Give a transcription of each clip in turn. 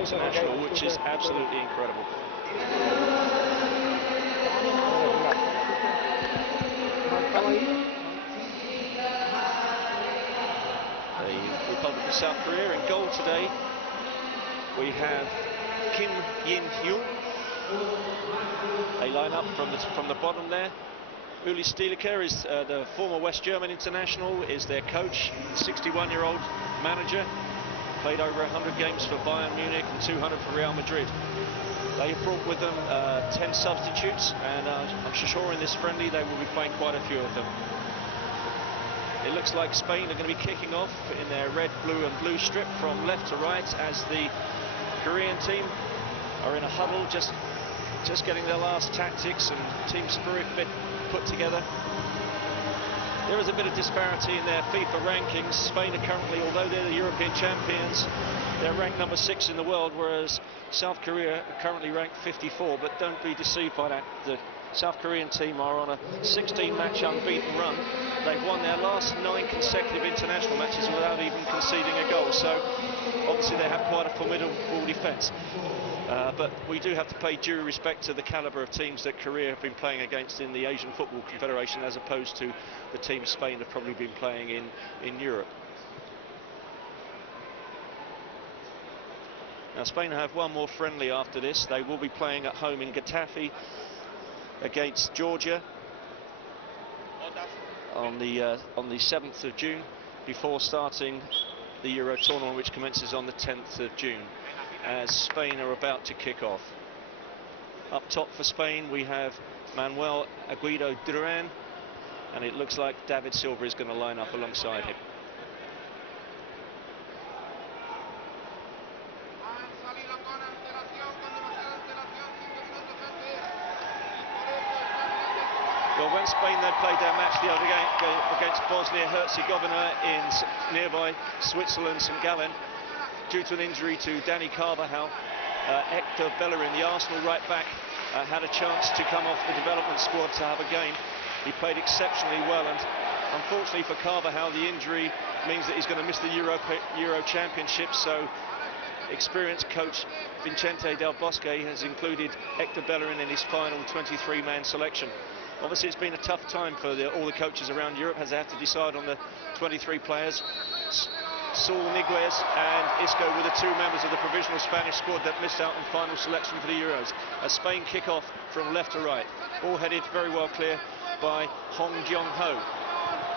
international, which is absolutely incredible. The Republic of South Korea in goal today. We have Kim Yin-hyun. They line up from the bottom there. Uli Stielike is the former West German international, is their coach, 61-year-old manager. Played over 100 games for Bayern Munich and 200 for Real Madrid. They have brought with them 10 substitutes, and I'm sure in this friendly they will be playing quite a few of them. It looks like Spain are going to be kicking off in their red, blue and blue strip from left to right, as the Korean team are in a huddle, just getting their last tactics and team spirit bit put together. There is a bit of disparity in their FIFA rankings. Spain are currently, although they're the European champions, they're ranked number 6 in the world, whereas South Korea are currently ranked 54. But don't be deceived by that. The South Korean team are on a 16-match unbeaten run. They've won their last 9 consecutive international matches without even conceding a goal. So obviously they have quite a formidable defence. But we do have to pay due respect to the calibre of teams that Korea have been playing against in the Asian Football Confederation, as opposed to the teams Spain have probably been playing in Europe. Now Spain have one more friendly after this. They will be playing at home in Getafe against Georgia on the 7th of June, before starting the Euro tournament, which commences on the 10th of June. As Spain are about to kick off. Up top for Spain we have Manuel Aguido Duran, and it looks like David Silva is going to line up alongside him. Well, when Spain then played their match the other game against Bosnia-Herzegovina in nearby Switzerland, St Gallen, due to an injury to Dani Carvajal, Hector Bellerin, the Arsenal right back, had a chance to come off the development squad to have a game. He played exceptionally well, and unfortunately for Carvajal, the injury means that he's going to miss the Euro Championship. So experienced coach Vicente Del Bosque has included Hector Bellerin in his final 23-man selection. Obviously it's been a tough time for all the coaches around Europe, as they have to decide on the 23 players. Saul Niguez and Isco were the 2 members of the provisional Spanish squad that missed out on final selection for the Euros. As Spain kick off from left to right, ball headed very well clear by Hong Jong-ho.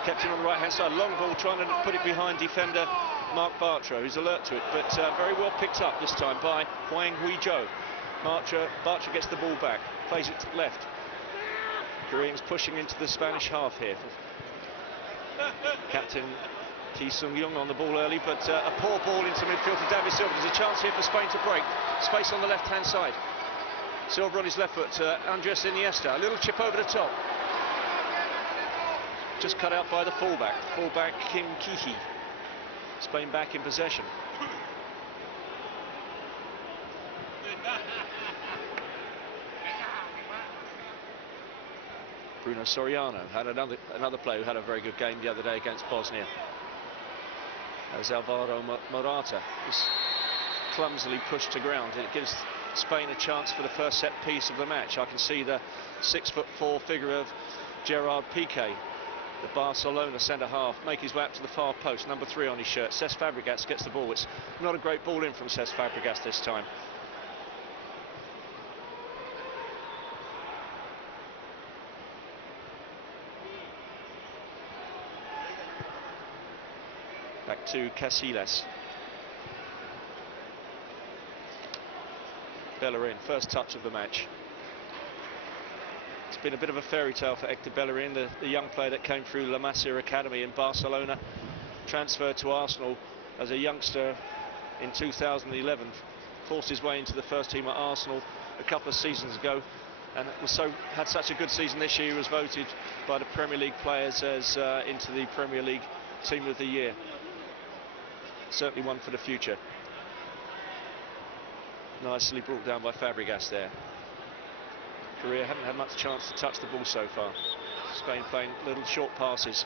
Kept it on the right hand side, long ball, trying to put it behind defender Mark Bartra, who's alert to it, but very well picked up this time by Hwang Hui-jo. Bartra gets the ball back, plays it to the left. Koreans pushing into the Spanish half here. Captain Ki Sung-young on the ball early, but a poor ball into midfield to David Silva. There's a chance here for Spain to break. Space on the left-hand side. Silva on his left foot to Andres Iniesta. A little chip over the top. Just cut out by the fullback. Fullback Kim Ki-hee. Spain back in possession. Bruno Soriano had another player who had a very good game the other day against Bosnia. As Alvaro Morata is clumsily pushed to ground. It gives Spain a chance for the first set piece of the match. I can see the 6'4" figure of Gerard Piqué, the Barcelona centre-half, make his way up to the far post, number 3 on his shirt. Cesc Fabregas gets the ball. It's not a great ball in from Cesc Fabregas this time. Back to Casillas. Bellerin, first touch of the match. It's been a bit of a fairy tale for Hector Bellerin, the young player that came through La Masia Academy in Barcelona, transferred to Arsenal as a youngster in 2011, forced his way into the first team at Arsenal a couple of seasons ago, and had such a good season this year. He was voted by the Premier League players as into the Premier League Team of the Year. Certainly one for the future. Nicely brought down by Fabregas there. Korea haven't had much chance to touch the ball so far. Spain playing little short passes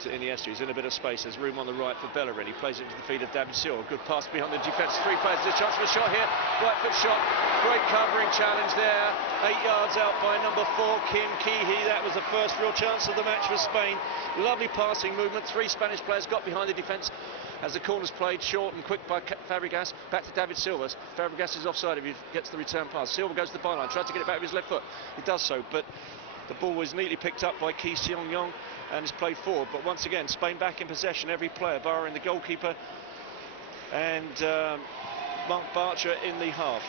to Iniesta. He's in a bit of space. There's room on the right for Bellerin. He plays it into the feet of David Silva. Good pass behind the defence. 3 players. There's a chance for a shot here. Right foot shot. Great covering challenge there. 8 yards out by number 4, Kim Kihi. That was the first real chance of the match for Spain. Lovely passing movement. 3 Spanish players got behind the defence as the corner's played short and quick by Fabregas. Back to David Silva. Fabregas is offside if he gets the return pass. Silva goes to the byline, tries to get it back with his left foot. He does so, but the ball was neatly picked up by Ki Seong-yong and is played forward. But once again, Spain back in possession. Every player, barring the goalkeeper and Mark Bartra in the half.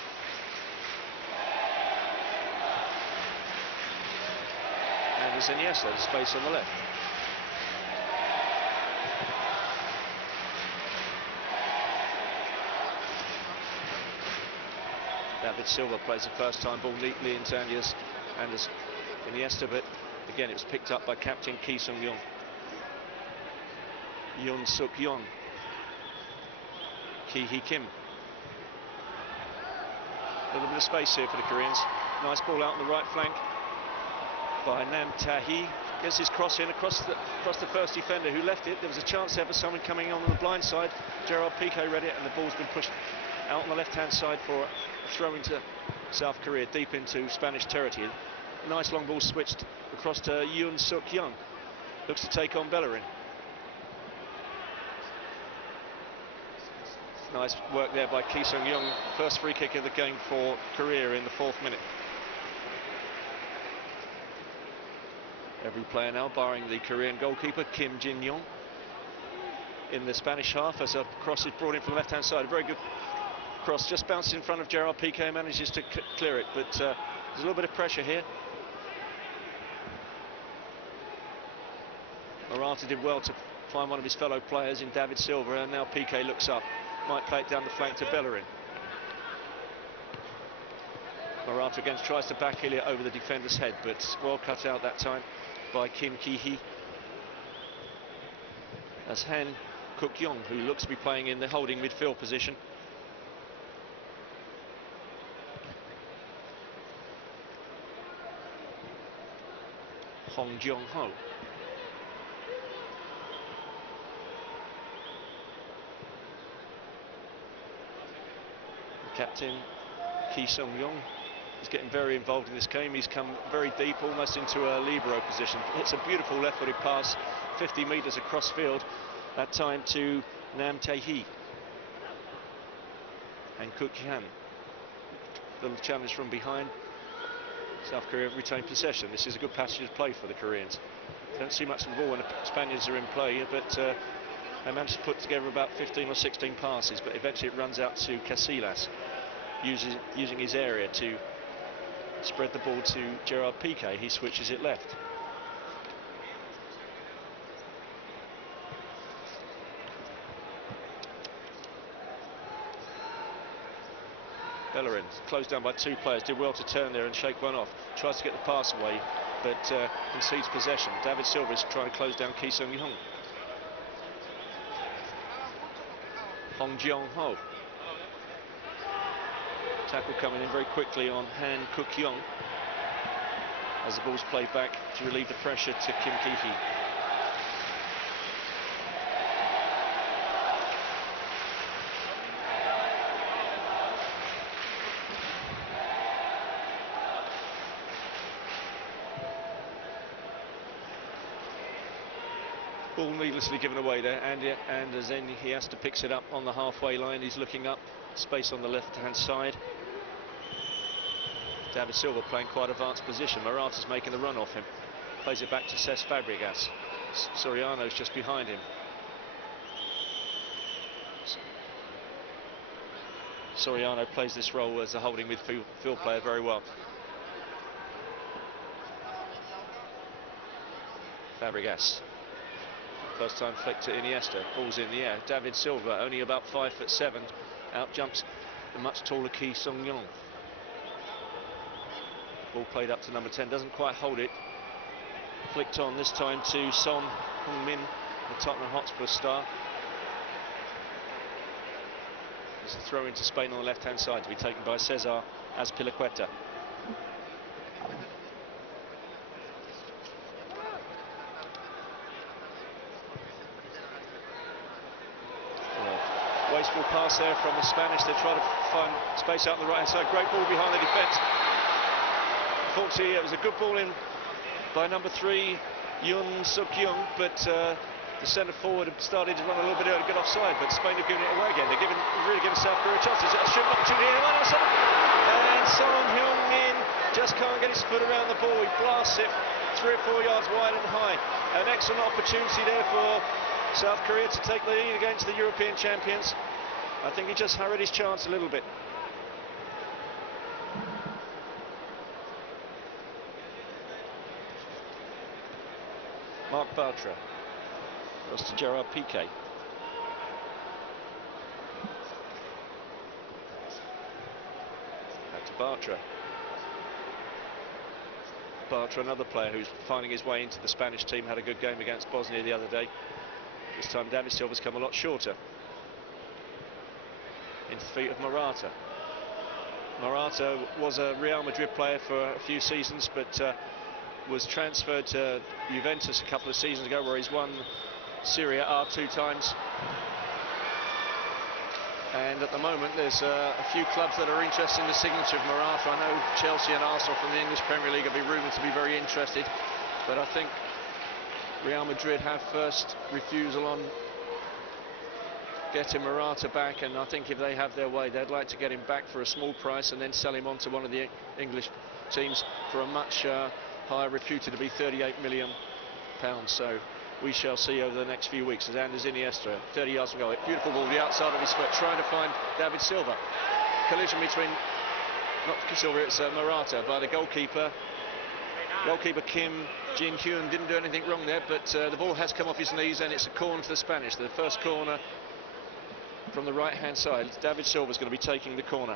And there's Iniesta, the space on the left. David Silva plays the first time ball neatly into Anders Iniesta, but again it was picked up by captain Ki Seong-yong. Yoon Suk-yeon. Ki Hee Kim. A little bit of space here for the Koreans. Nice ball out on the right flank by Nam Ta-hee. Gets his cross in across the first defender who left it. There was a chance there for someone coming on the blind side. Gerard Piqué read it, and the ball's been pushed out on the left-hand side for a throw into South Korea, deep into Spanish territory. Nice long ball switched across to Yoon Suk-yeon. Looks to take on Bellerin. Nice work there by Ki Seong-yong. First free kick of the game for Korea in the 4th minute. Every player now, barring the Korean goalkeeper Kim Jin-yong, in the Spanish half as a cross is brought in from the left-hand side. A very good cross, just bounced in front of Gerard Piqué, manages to clear it, but there's a little bit of pressure here. Morata did well to find one of his fellow players in David Silva, and now Piqué looks up, might play it down the flank to Bellerin. Morata again tries to backheel it over the defender's head, but well cut out that time by Kim Ki-hee. That's Han Kuk-yong, who looks to be playing in the holding midfield position. Hong Jong-ho. The captain, Ki Seong-yong, is getting very involved in this game. He's come very deep, almost into a libero position. It's a beautiful left-footed pass, 50 metres across field, that time to Nam Tae-hee. And Kuk-han. Little challenge from behind. South Korea retain possession. This is a good passage of play for the Koreans. Don't see much of the ball when the Spaniards are in play, but they managed to put together about 15 or 16 passes, but eventually it runs out to Casillas, using his area to spread the ball to Gerard Piqué. He switches it left. Bellerin, closed down by 2 players, did well to turn there and shake one off. Tries to get the pass away, but concedes possession. David Silva is trying to close down Ki Seong-yong. Hong Jong-ho. Tackle coming in very quickly on Han Kuk-yong as the ball's played back to relieve the pressure to Kim Ki-hee. Ball needlessly given away there, and as then he has to picks it up on the halfway line. He's looking up, space on the left-hand side. David Silva playing quite advanced position. Morata's making the run off him. Plays it back to Cesc Fabregas. Soriano's just behind him. Soriano plays this role as a holding midfield player very well. Fabregas. First time flick to Iniesta. Ball's in the air. David Silva, only about 5'7", out jumps the much taller Ki Seong-yong. Ball played up to number 10, doesn't quite hold it. Flicked on this time to Son Heung-min, the Tottenham Hotspur star. It's a throw into Spain on the left-hand side to be taken by Cesar Azpilicueta. wasteful pass there from the Spanish. They try to find space out on the right hand side. Great ball behind the defence. Unfortunately, it was a good ball in by number 3, Yoon Suk-young, but the centre forward had started to run a little bit early, get offside, but Spain have given it away again. They're really giving South Korea a chance. There's a shooting opportunity here, and Son Heung-min just can't get his foot around the ball. He blasts it 3 or 4 yards wide and high. An excellent opportunity there for South Korea to take the lead against the European champions. I think he just hurried his chance a little bit. Marc Bartra goes to Gerard Piqué. Back to Bartra. Bartra, another player who's finding his way into the Spanish team, had a good game against Bosnia the other day. This time David Silva's come a lot shorter. Into the feet of Morata. Morata was a Real Madrid player for a few seasons, but was transferred to Juventus a couple of seasons ago, where he's won Serie A 2 times. And at the moment there's a few clubs that are interested in the signature of Morata. I know Chelsea and Arsenal from the English Premier League have been rumoured to be very interested, but I think Real Madrid have first refusal on getting Morata back, and I think if they have their way, they'd like to get him back for a small price and then sell him on to one of the English teams for a much higher, reputed to be £38 million. So we shall see over the next few weeks as Anders Iniesta, 30 yards from goal, beautiful ball, the outside of his foot, trying to find David Silva. Collision between, not Silva, it's Morata by the goalkeeper. Goalkeeper Kim Jin-hyun didn't do anything wrong there, but the ball has come off his knees, and it's a corner to the Spanish. The first corner from the right-hand side. David Silva's going to be taking the corner.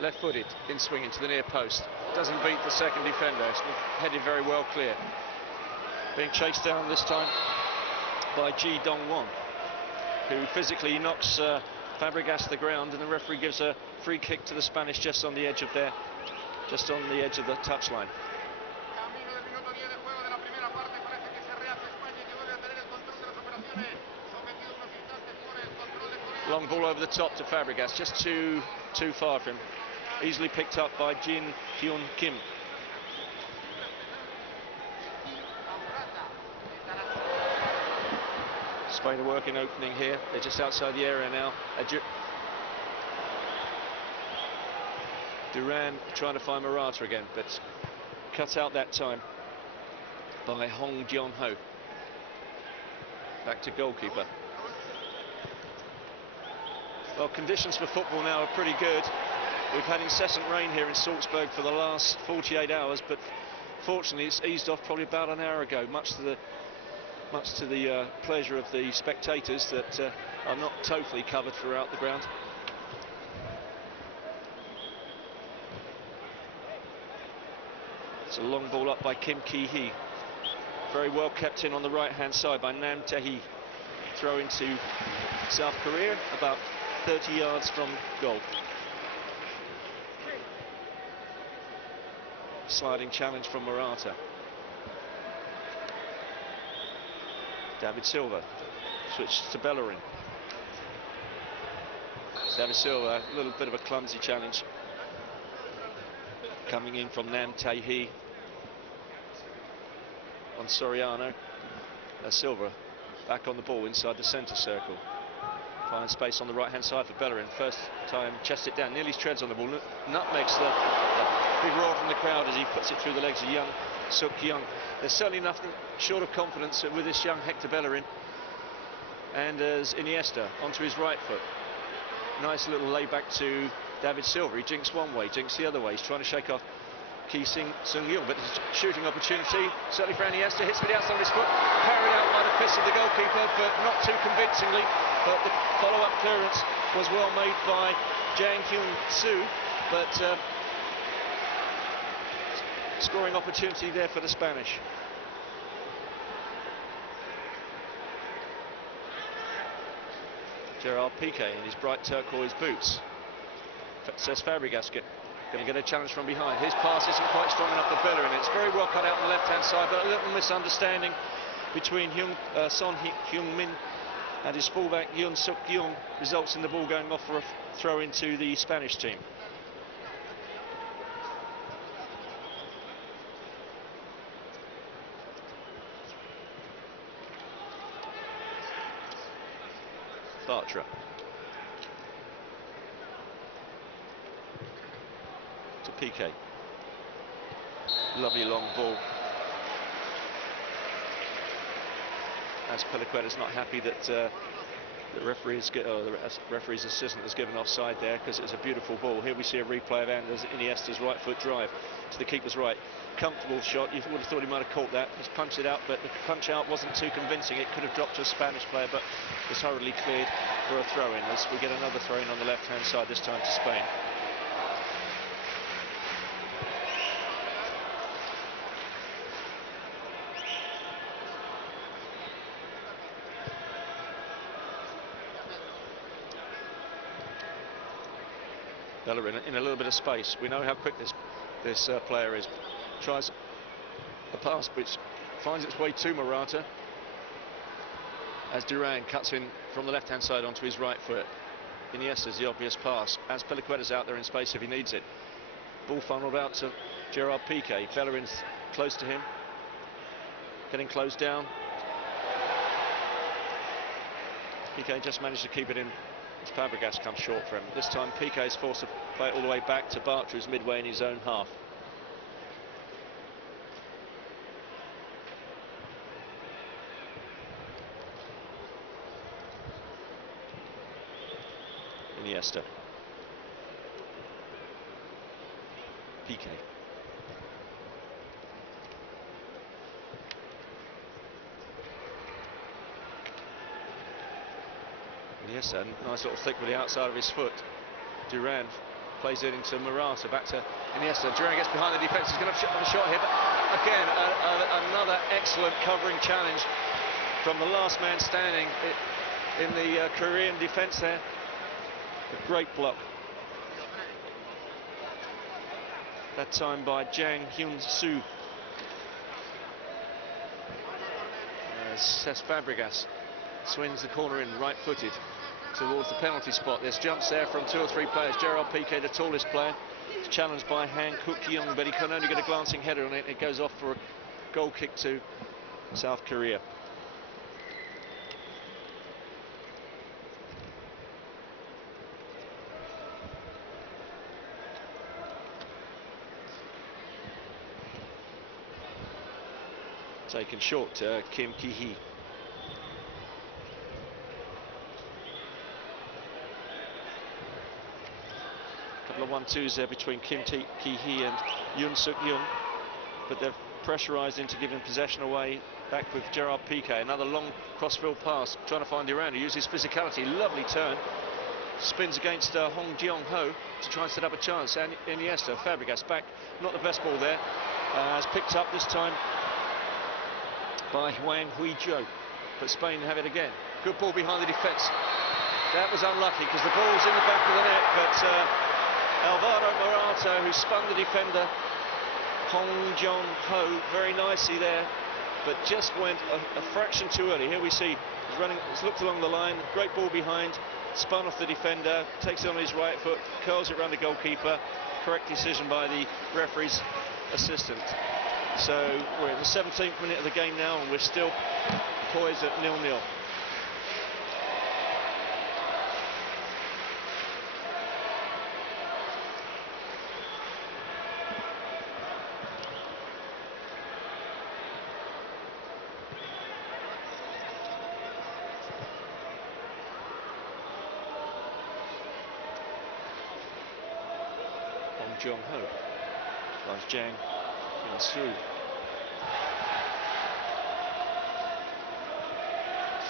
Left-footed, in swinging to the near post. Doesn't beat the second defender. It's headed very well clear. Being chased down this time by Ji Dong-won, who physically knocks Fabrigas to the ground, and the referee gives a free kick to the Spanish just on the edge of the touchline. Long ball over the top to Fabrigas, just too far for him. Easily picked up by Jin Hyun Kim. Spain are working opening here. They're just outside the area now. Duran trying to find Morata again, but cut out that time by Hong Jeon-ho. Back to goalkeeper. Well, conditions for football now are pretty good. We've had incessant rain here in Salzburg for the last 48 hours, but fortunately it's eased off probably about an hour ago, much to the pleasure of the spectators that are not totally covered throughout the ground. It's a long ball up by Kim Ki-hee. Very well kept in on the right-hand side by Nam Tae-hee. Throw into South Korea, about 30 yards from goal. Sliding challenge from Morata. David Silva switches to Bellerin. David Silva, a little bit of a clumsy challenge coming in from Nam Tae-hee on Soriano. Silva back on the ball inside the centre circle. Finds space on the right-hand side for Bellerin. First time chests it down, nearly treads on the ball. Nutmegs the big roar from the crowd as he puts it through the legs of young Suk-young. There's certainly nothing short of confidence with this young Hector Bellerin. And as Iniesta onto his right foot. Nice little layback to David Silva. He jinks one way, jinks the other way. He's trying to shake off Ki Sung-young, but there's a shooting opportunity, certainly for Iniesta. Hits with the outside of his foot, carried out by the fist of the goalkeeper, but not too convincingly. But the follow-up clearance was well made by Jang Hyun-soo, but scoring opportunity there for the Spanish. Gerard Piqué in his bright turquoise boots. Says Fabregas Going to get a challenge from behind. His pass isn't quite strong enough for Bellerin. It's very well cut out on the left-hand side, but a little misunderstanding between Son Heung-min and his fullback Yoon Suk-yeon results in the ball going off for a throw into the Spanish team. Bartra. To Piqué. Lovely long ball. As Peliqueta's not happy that the referee's assistant has given offside there, because it's a beautiful ball. Here we see a replay of Iniesta's right foot drive to the keeper's right. Comfortable shot. You would have thought he might have caught that. He's punched it out, but the punch out wasn't too convincing. It could have dropped to a Spanish player, but was hurriedly cleared for a throw-in. As we get another throw-in on the left-hand side, this time to Spain. Bellerin in a little bit of space. We know how quick this player is. Tries a pass which finds its way to Morata as Duran cuts in from the left-hand side onto his right foot. Iniesta's the obvious pass as Peliqueta's out there in space if he needs it. Ball funneled out to Gerard Piqué. Bellerin's close to him, getting closed down. Piqué just managed to keep it in. As Fabricas comes short for him. This time Piqué is forced to play it all the way back to Bartra, who's midway in his own half. Iniesta. Piqué. Iniesta, nice little flick with the outside of his foot. Duran plays it into Morata, back to Iniesta. Duran gets behind the defence, he's going to have a shot here, but again, another excellent covering challenge from the last man standing in the Korean defence there. A great block. That time by Jang Hyun-soo. Cesc Fabregas swings the corner in, right-footed towards the penalty spot. There's jumps there from 2 or 3 players. Gerard Piqué, the tallest player, is challenged by Han Kuk-young, but he can only get a glancing header on it. It goes off for a goal kick to South Korea. Taken short to Kim Ki-hee. Couple of 1-2s there between Kim Ki-hee and Yoon Suk-yeon, but they've pressurised into giving possession away. Back with Gerard Piqué, another long crossfield pass, trying to find Duran, who uses physicality. Lovely turn, spins against Hong Jeong-ho to try and set up a chance. And Iniesta, Fabregas back, not the best ball there, has picked up this time by Hwang Hui-jo, but Spain have it again. Good ball behind the defence. That was unlucky because the ball's in the back of the net, but Alvaro Morata, who spun the defender Hong Jeong-ho very nicely there, but just went a fraction too early. Here we see he's running, he's looked along the line, great ball behind, spun off the defender, takes it on his right foot, curls it around the goalkeeper. Correct decision by the referee's assistant. So we're in the 17th minute of the game now, and we're still poised at 0-0. Hong Jeong-ho finds Jang Hyun-soo.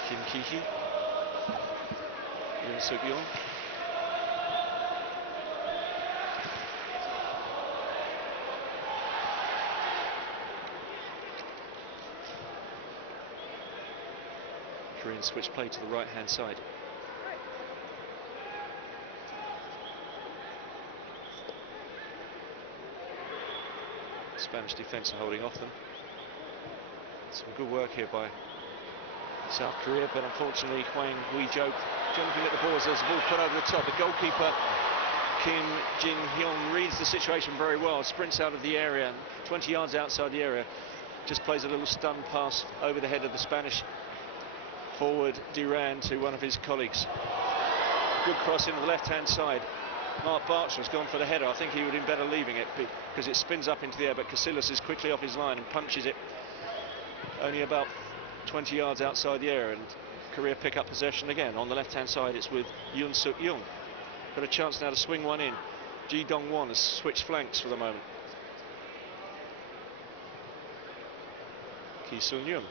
Kim Ki-hee. Yoon Suk-yeon. Korean switch play to the right-hand side. Spanish defence are holding off them. Some good work here by South Korea, but unfortunately Hwang Ui-jo jumping at the ball as there's a ball put over the top. The goalkeeper Kim Jin-hyun reads the situation very well, sprints out of the area, and 20 yards outside the area, just plays a little stun pass over the head of the Spanish forward Duran to one of his colleagues. Good cross into the left-hand side. Mark Bartra has gone for the header. I think he would have been better leaving it because it spins up into the air, but Casillas is quickly off his line and punches it only about 20 yards outside the area, and Korea pick up possession again. On the left-hand side, it's with Yoon Suk-young. Got a chance now to swing one in. Ji Dong-won has switched flanks for the moment. Ki Sun-young.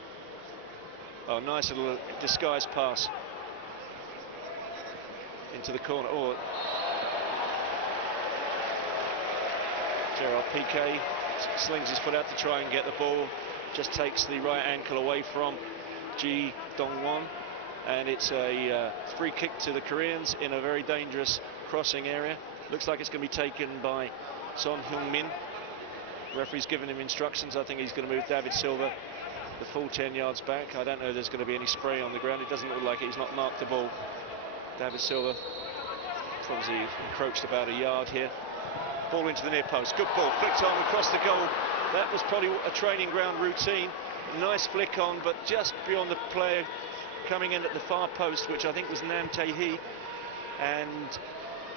Oh, nice little disguise pass into the corner. Oh, Gerard Piqué slings his foot out to try and get the ball. Just takes the right ankle away from Ji Dong-won, and it's a free kick to the Koreans in a very dangerous crossing area. Looks like it's going to be taken by Son Heung-min. Referee's given him instructions. I think he's going to move David Silva the full 10 yards back. I don't know if there's going to be any spray on the ground. It doesn't look like it. He's not marked the ball. David Silva probably encroached about a yard here. Ball into the near post. Good ball, flicked on across the goal. That was probably a training ground routine. Nice flick on, but just beyond the player coming in at the far post, which I think was Nam Tae-hee, and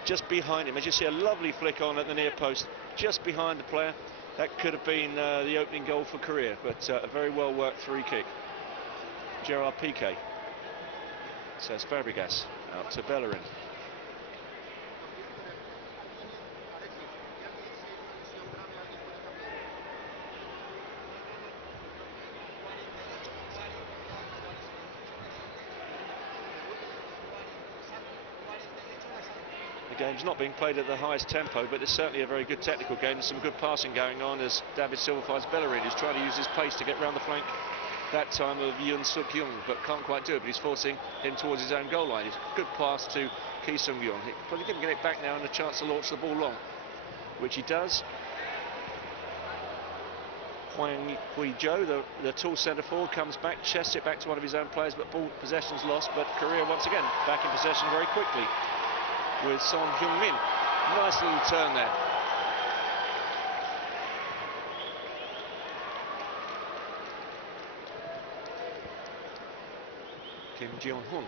just behind him, as you see, a lovely flick on at the near post, just behind the player. That could have been the opening goal for Korea, but a very well worked free kick. Gerard Piqué, says Fabrigas, out to Bellerin. The game's not being played at the highest tempo, but it's certainly a very good technical game. There's some good passing going on as David Silva finds Bellerin, who's trying to use his pace to get round the flank that time of Yoon Suk-young, but can't quite do it, but he's forcing him towards his own goal line. It's a good pass to Ki Sung-young. He probably going to get it back now and a chance to launch the ball long, which he does. Hwang Ui-jo, the tall centre forward, comes back, chests it back to one of his own players, but ball possession's lost. But Korea once again back in possession very quickly with Son Heung-min. Nice little turn there. Kim Jeon-hun,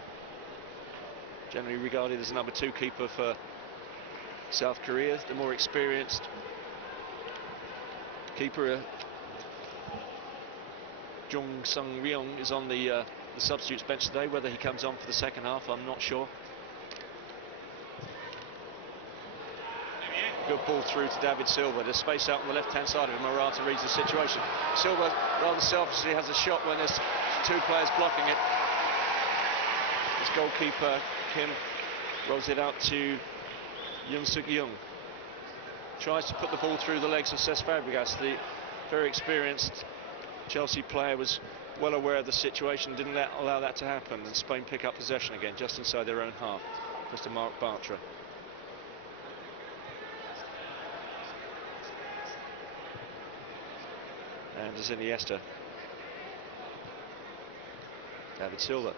generally regarded as the #2 keeper for South Korea, the more experienced keeper. Jung Sung-ryong is on the substitutes bench today. Whether he comes on for the second half, I'm not sure. Good ball through to David Silva. There's space out on the left-hand side of him. Murata reads the situation. Silva rather selfishly has a shot when there's two players blocking it. His goalkeeper Kim rolls it out to Yoon Suk-young. Tries to put the ball through the legs of Cesc Fabregas. The very experienced Chelsea player was well aware of the situation, didn't allow that to happen, and Spain pick up possession again just inside their own half. Mr. Mark Bartra. And as Iniesta. David Silva.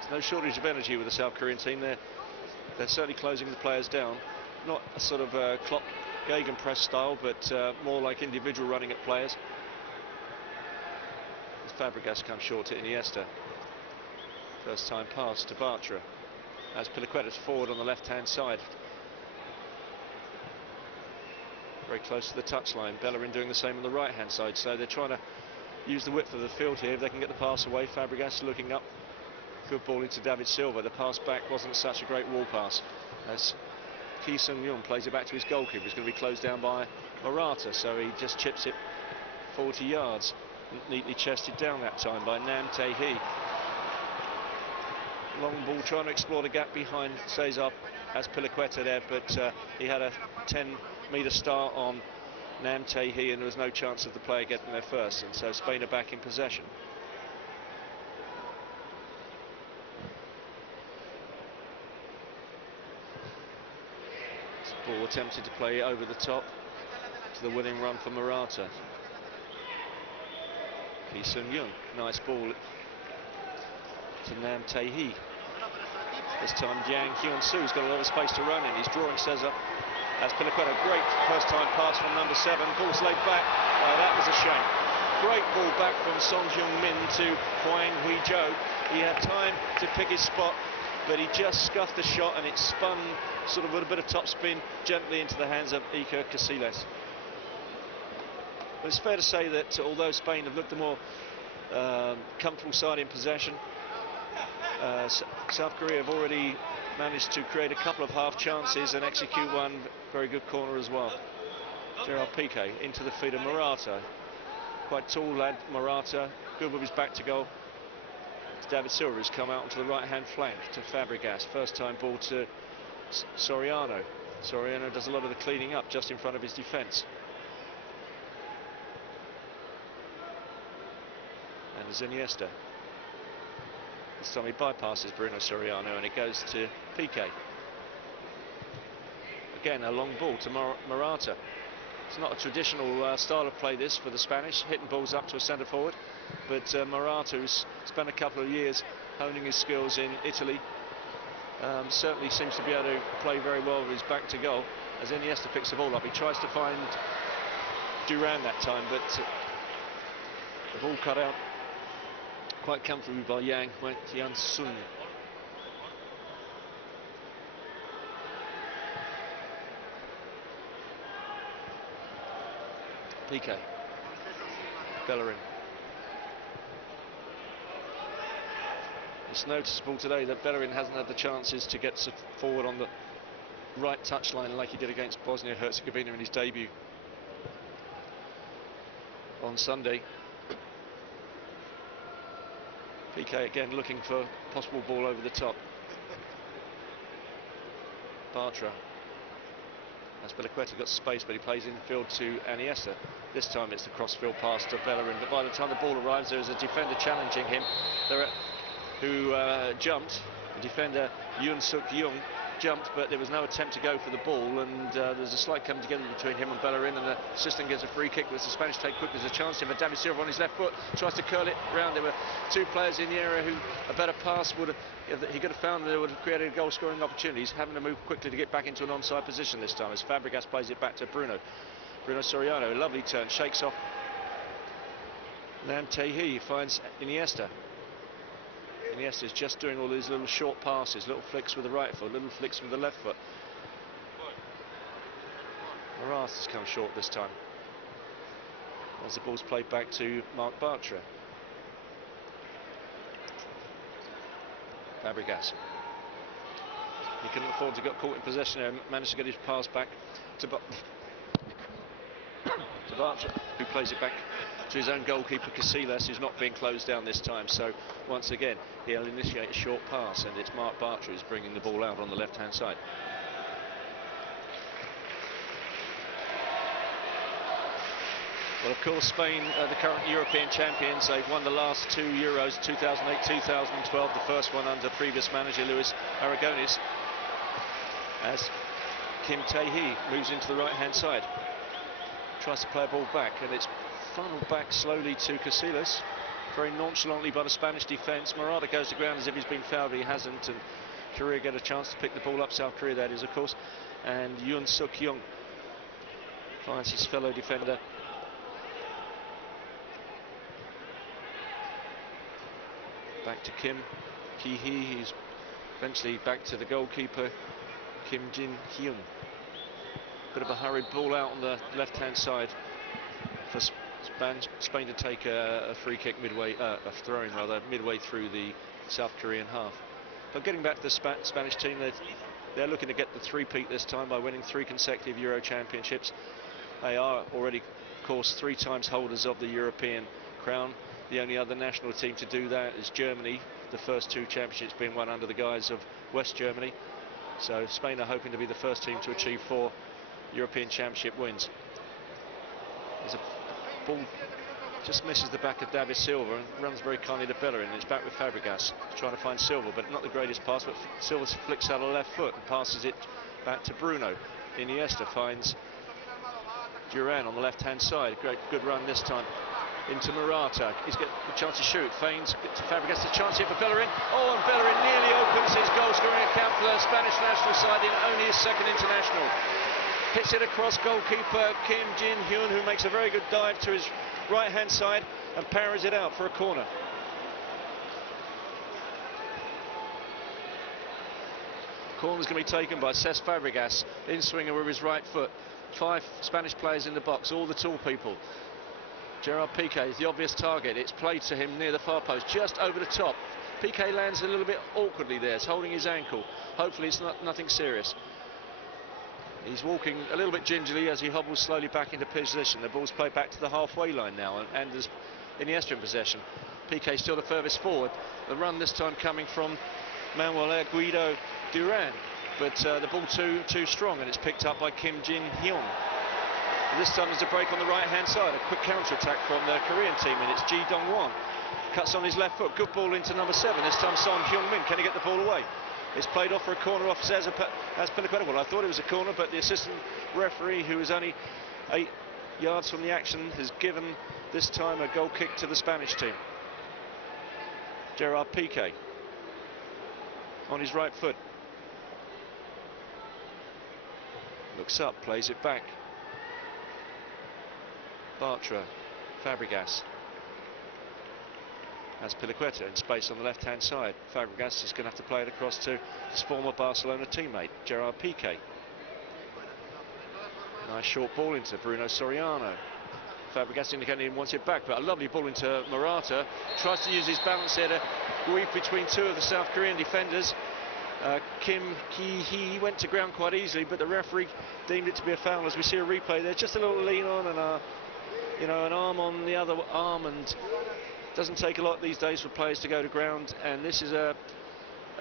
There's no shortage of energy with the South Korean team. They're certainly closing the players down. Not a sort of Klopp gegenpress style, but more like individual running at players. As Fabregas comes short to Iniesta. First time pass to Bartra. As Piliqueta's forward on the left-hand side. Very close to the touchline. Bellerin doing the same on the right-hand side, so they're trying to use the width of the field here. If they can get the pass away, Fabregas looking up. Good ball into David Silva. The pass back wasn't such a great wall pass, as Ki Sung-young plays it back to his goalkeeper. He's going to be closed down by Murata, so he just chips it 40 yards. Neatly chested down that time by Nam Tae-hee. Long ball trying to explore the gap behind Cesar as Piliqueta there, but he had a 10-metre start on Nam Tae-hee and there was no chance of the player getting there first, and so Spain are back in possession. Ball attempted to play over the top to the winning run for Morata. Ki Sun-young, nice ball to Nam Tae-hee. This time Yang Hyun-soo's got a lot of space to run in. He's drawing Cesar. That's Piliqueta. Great first time pass from number 7. Ball's laid back. Oh, that was a shame. Great ball back from Song Hyung-min to Hwang Hui-jo. He had time to pick his spot, but he just scuffed the shot and it spun sort of with a bit of top spin gently into the hands of Iker Casillas. But it's fair to say that although Spain have looked the more comfortable side in possession, South Korea have already managed to create a couple of half chances and execute one very good corner as well. Gerard Piqué into the feet of Morata. Quite tall lad, Morata, good with his back to goal. It's David Silva who's come out onto the right-hand flank to Fabregas. First time ball to Soriano. Soriano does a lot of the cleaning up just in front of his defence. And there's Iniesta. This time he bypasses Bruno Soriano and it goes to Piqué. Again, a long ball to Morata. It's not a traditional style of play this for the Spanish, hitting balls up to a centre forward, but Morata, who's spent a couple of years honing his skills in Italy, certainly seems to be able to play very well with his back to goal. As Iniesta picks the ball up, he tries to find Duran that time, but the ball cut out quite comfortably by Yang Hyun-soo. Piqué, Bellerin. It's noticeable today that Bellerin hasn't had the chances to get forward on the right touchline like he did against Bosnia-Herzegovina in his debut on Sunday. Piqué again looking for possible ball over the top. Bartra. As Piliqueta got space, but he plays infield to Iniesta. This time it's the crossfield pass to Bellerin, but by the time the ball arrives there is a defender challenging him who jumped. The defender Yoon-suk-young jumped, but there was no attempt to go for the ball, and there's a slight coming together between him and Bellerin, and the assistant gets a free kick, which the Spanish take quick. There's a chance here for David Silva on his left foot, tries to curl it round. There were two players in the area who a better pass would have, if he could have found, they would have created a goal scoring opportunity. He's having to move quickly to get back into an onside position this time as Fabregas plays it back to Bruno Soriano. A lovely turn, shakes off Nam Tae-hee, finds Iniesta. Iniesta's just doing all these little short passes, little flicks with the right foot, little flicks with the left foot. Morata's come short this time as the ball's played back to Marc Bartra. Fabregas. He couldn't afford to get caught in possession there, managed to get his pass back to Bartra, who plays it back to his own goalkeeper Casillas, who's not being closed down this time. So once again he'll initiate a short pass, and it's Marc Bartra who's bringing the ball out on the left hand side. Well, of course, Spain are the current European champions. They've won the last two Euros, 2008, 2012, the first one under previous manager Luis Aragonés, as Kim Tae-hee moves into the right hand side, tries to play a ball back, and it's funneled back slowly to Casillas, very nonchalantly by the Spanish defence. Morata goes to ground as if he's been fouled, but he hasn't, and Korea get a chance to pick the ball up. South Korea, that is, of course. And Yoon-suk-young finds his fellow defender. Back to Kim Ki-hee, he's eventually back to the goalkeeper Kim Jin-hyun. Bit of a hurried ball out on the left hand side for Spain to take a free kick midway, a throw-in rather, midway through the South Korean half. But getting back to the Spanish team, they're looking to get the three-peat this time by winning 3 consecutive Euro Championships. They are already, of course, 3 times holders of the European crown. The only other national team to do that is Germany, the first 2 championships being won under the guise of West Germany. So Spain are hoping to be the first team to achieve 4 European Championship wins. There's a ball just misses the back of David Silva and runs very kindly to Bellerin, and it's back with Fabregas trying to find Silva, but not the greatest pass, but Silva flicks out a left foot and passes it back to Bruno. Iniesta finds Duran on the left-hand side. Good run this time into Morata. He's got a chance to shoot. Feigns to Fabregas. A chance here for Bellerin. Oh, and Bellerin nearly opens his goal-scoring account for the Spanish national side in only his second international. Hits it across goalkeeper Kim Jin-hyun, who makes a very good dive to his right-hand side and parries it out for a corner. Corner's going to be taken by Cesc Fabregas, in-swinger with his right foot. 5 Spanish players in the box, all the tall people. Gerard Piqué is the obvious target. It's played to him near the far post, just over the top. Piqué lands a little bit awkwardly there. It's holding his ankle. Hopefully it's nothing serious. He's walking a little bit gingerly as he hobbles slowly back into position. The ball's played back to the halfway line now, and there's Iniesta in possession. Piqué still the furthest forward. The run this time coming from Manuel Guido Duran, but the ball too strong, and it's picked up by Kim Jin-hyun. This time there's a break on the right-hand side, a quick counter-attack from the Korean team, and it's Ji Dong-won. Cuts on his left foot, good ball into number 7, this time Son Heung-min. Can he get the ball away? It's played off for a corner off as Piliqueta. Well, I thought it was a corner, but the assistant referee, who is only 8 yards from the action, has given this time a goal kick to the Spanish team. Gerard Piqué on his right foot. Looks up, plays it back. Bartra, Fabregas. Has Piliqueta in space on the left-hand side. Fabregas is going to have to play it across to his former Barcelona teammate, Gerard Piqué. Nice short ball into Bruno Soriano. Fabregas indicating he wants it back, but a lovely ball into Morata. Tries to use his balance here to weave between 2 of the South Korean defenders. Kim Ki-hee went to ground quite easily, but the referee deemed it to be a foul. As we see a replay there, just a little lean on and an arm on the other arm, and doesn't take a lot these days for players to go to ground. And this is a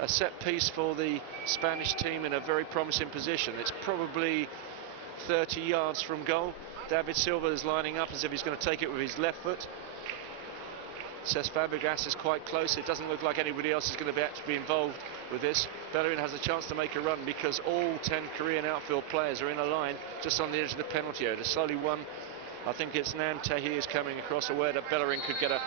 set piece for the Spanish team in a very promising position. It's probably 30 yards from goal. David Silva is lining up as if he's going to take it with his left foot. Cesc Fabregas is quite close. It doesn't look like anybody else is going to be involved with this. Bellerin has a chance to make a run because all 10 Korean outfield players are in a line just on the edge of the penalty area. There's slowly one. I think it's Nam Tahi is coming across, aware that Bellerin could get a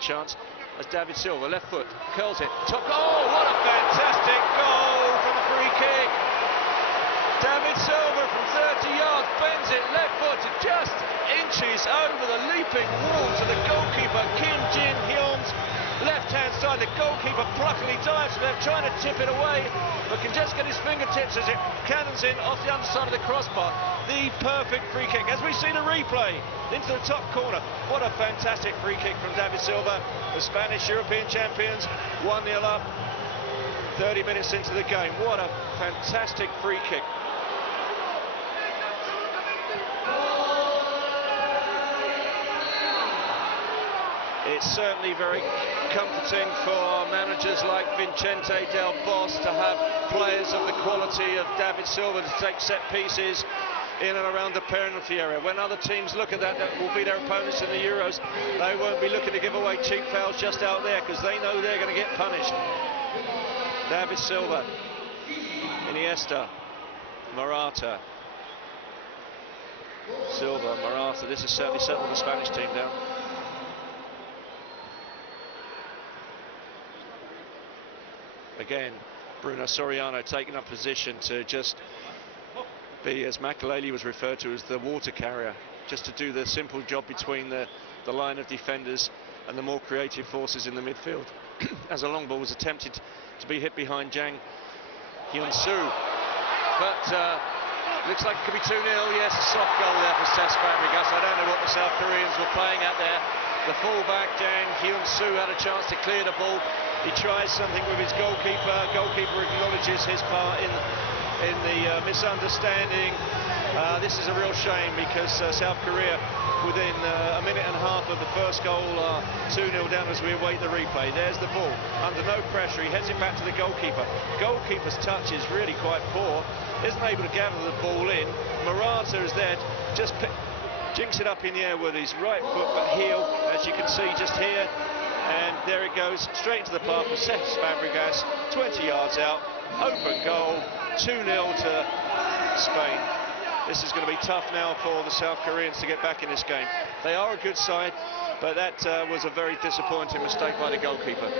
chance. As David Silva, left foot, curls it, top goal. Oh, what a fantastic goal from a free kick. David Silva from 30 yards bends it left foot to just inches over the leaping wall to the goalkeeper Kim Jin-hyun's left-hand side. The goalkeeper pluckily dives to left, trying to tip it away, but can just get his fingertips as it cannons in off the underside of the crossbar. The perfect free kick. As we see the replay into the top corner, what a fantastic free kick from David Silva. The Spanish European champions 1-0 up 30 minutes into the game. What a fantastic free kick. It's certainly very comforting for managers like Vicente Del Bos to have players of the quality of David Silva to take set pieces in and around the penalty area. When other teams look at that will be their opponents in the Euros, they won't be looking to give away cheap fouls just out there because they know they're going to get punished. David Silva, Iniesta, Morata. Silva, Morata. This has certainly settled the Spanish team down. Again, Bruno Soriano taking up position to just be, as Makelele was referred to, as the water carrier, just to do the simple job between the line of defenders and the more creative forces in the midfield. As a long ball was attempted to be hit behind Jang Hyun-soo, but looks like it could be 2-0. Yes, a soft goal there for Cesc Fabregas. I don't know what the South Koreans were playing at there. The fullback Jang Hyun-soo had a chance to clear the ball. He tries something with his goalkeeper. Goalkeeper acknowledges his part in the misunderstanding. This is a real shame because South Korea, within a minute and a half of the first goal, are 2-0 down as we await the replay. There's the ball under no pressure. He heads it back to the goalkeeper. Goalkeeper's touch is really quite poor. Isn't able to gather the ball in. Morata is there, just jinks it up in the air with his right foot, but heel, as you can see just here. And there it goes, straight into the path for Cesc Fabregas, 20 yards out, open goal, 2-0 to Spain. This is going to be tough now for the South Koreans to get back in this game. They are a good side, but that was a very disappointing mistake by the goalkeeper.